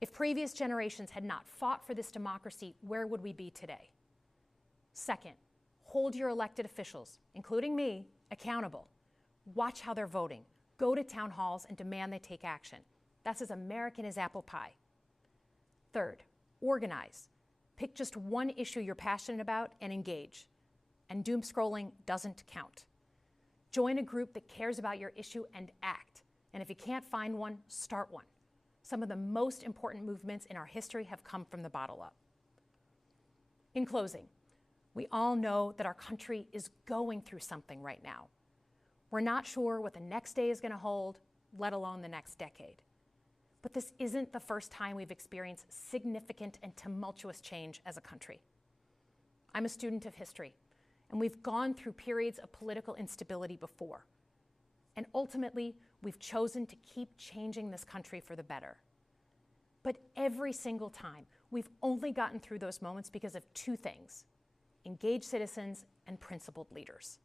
If previous generations had not fought for this democracy, where would we be today? Second, hold your elected officials, including me, accountable. Watch how they're voting. Go to town halls and demand they take action. That's as American as apple pie. Third, organize. Pick just one issue you're passionate about and engage. And doom scrolling doesn't count. Join a group that cares about your issue and act. And if you can't find one, start one. Some of the most important movements in our history have come from the bottom up. In closing, we all know that our country is going through something right now. We're not sure what the next day is going to hold, let alone the next decade. But this isn't the first time we've experienced significant and tumultuous change as a country. I'm a student of history, and we've gone through periods of political instability before. And ultimately, we've chosen to keep changing this country for the better. But every single time, we've only gotten through those moments because of two things: engaged citizens and principled leaders.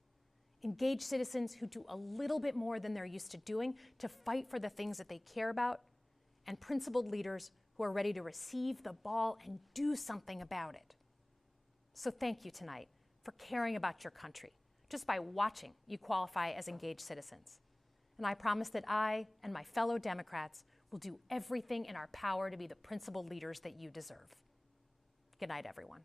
Engaged citizens who do a little bit more than they're used to doing to fight for the things that they care about, and principled leaders who are ready to receive the ball and do something about it. So thank you tonight for caring about your country. Just by watching, you qualify as engaged citizens. And I promise that I and my fellow Democrats will do everything in our power to be the principled leaders that you deserve. Good night, everyone.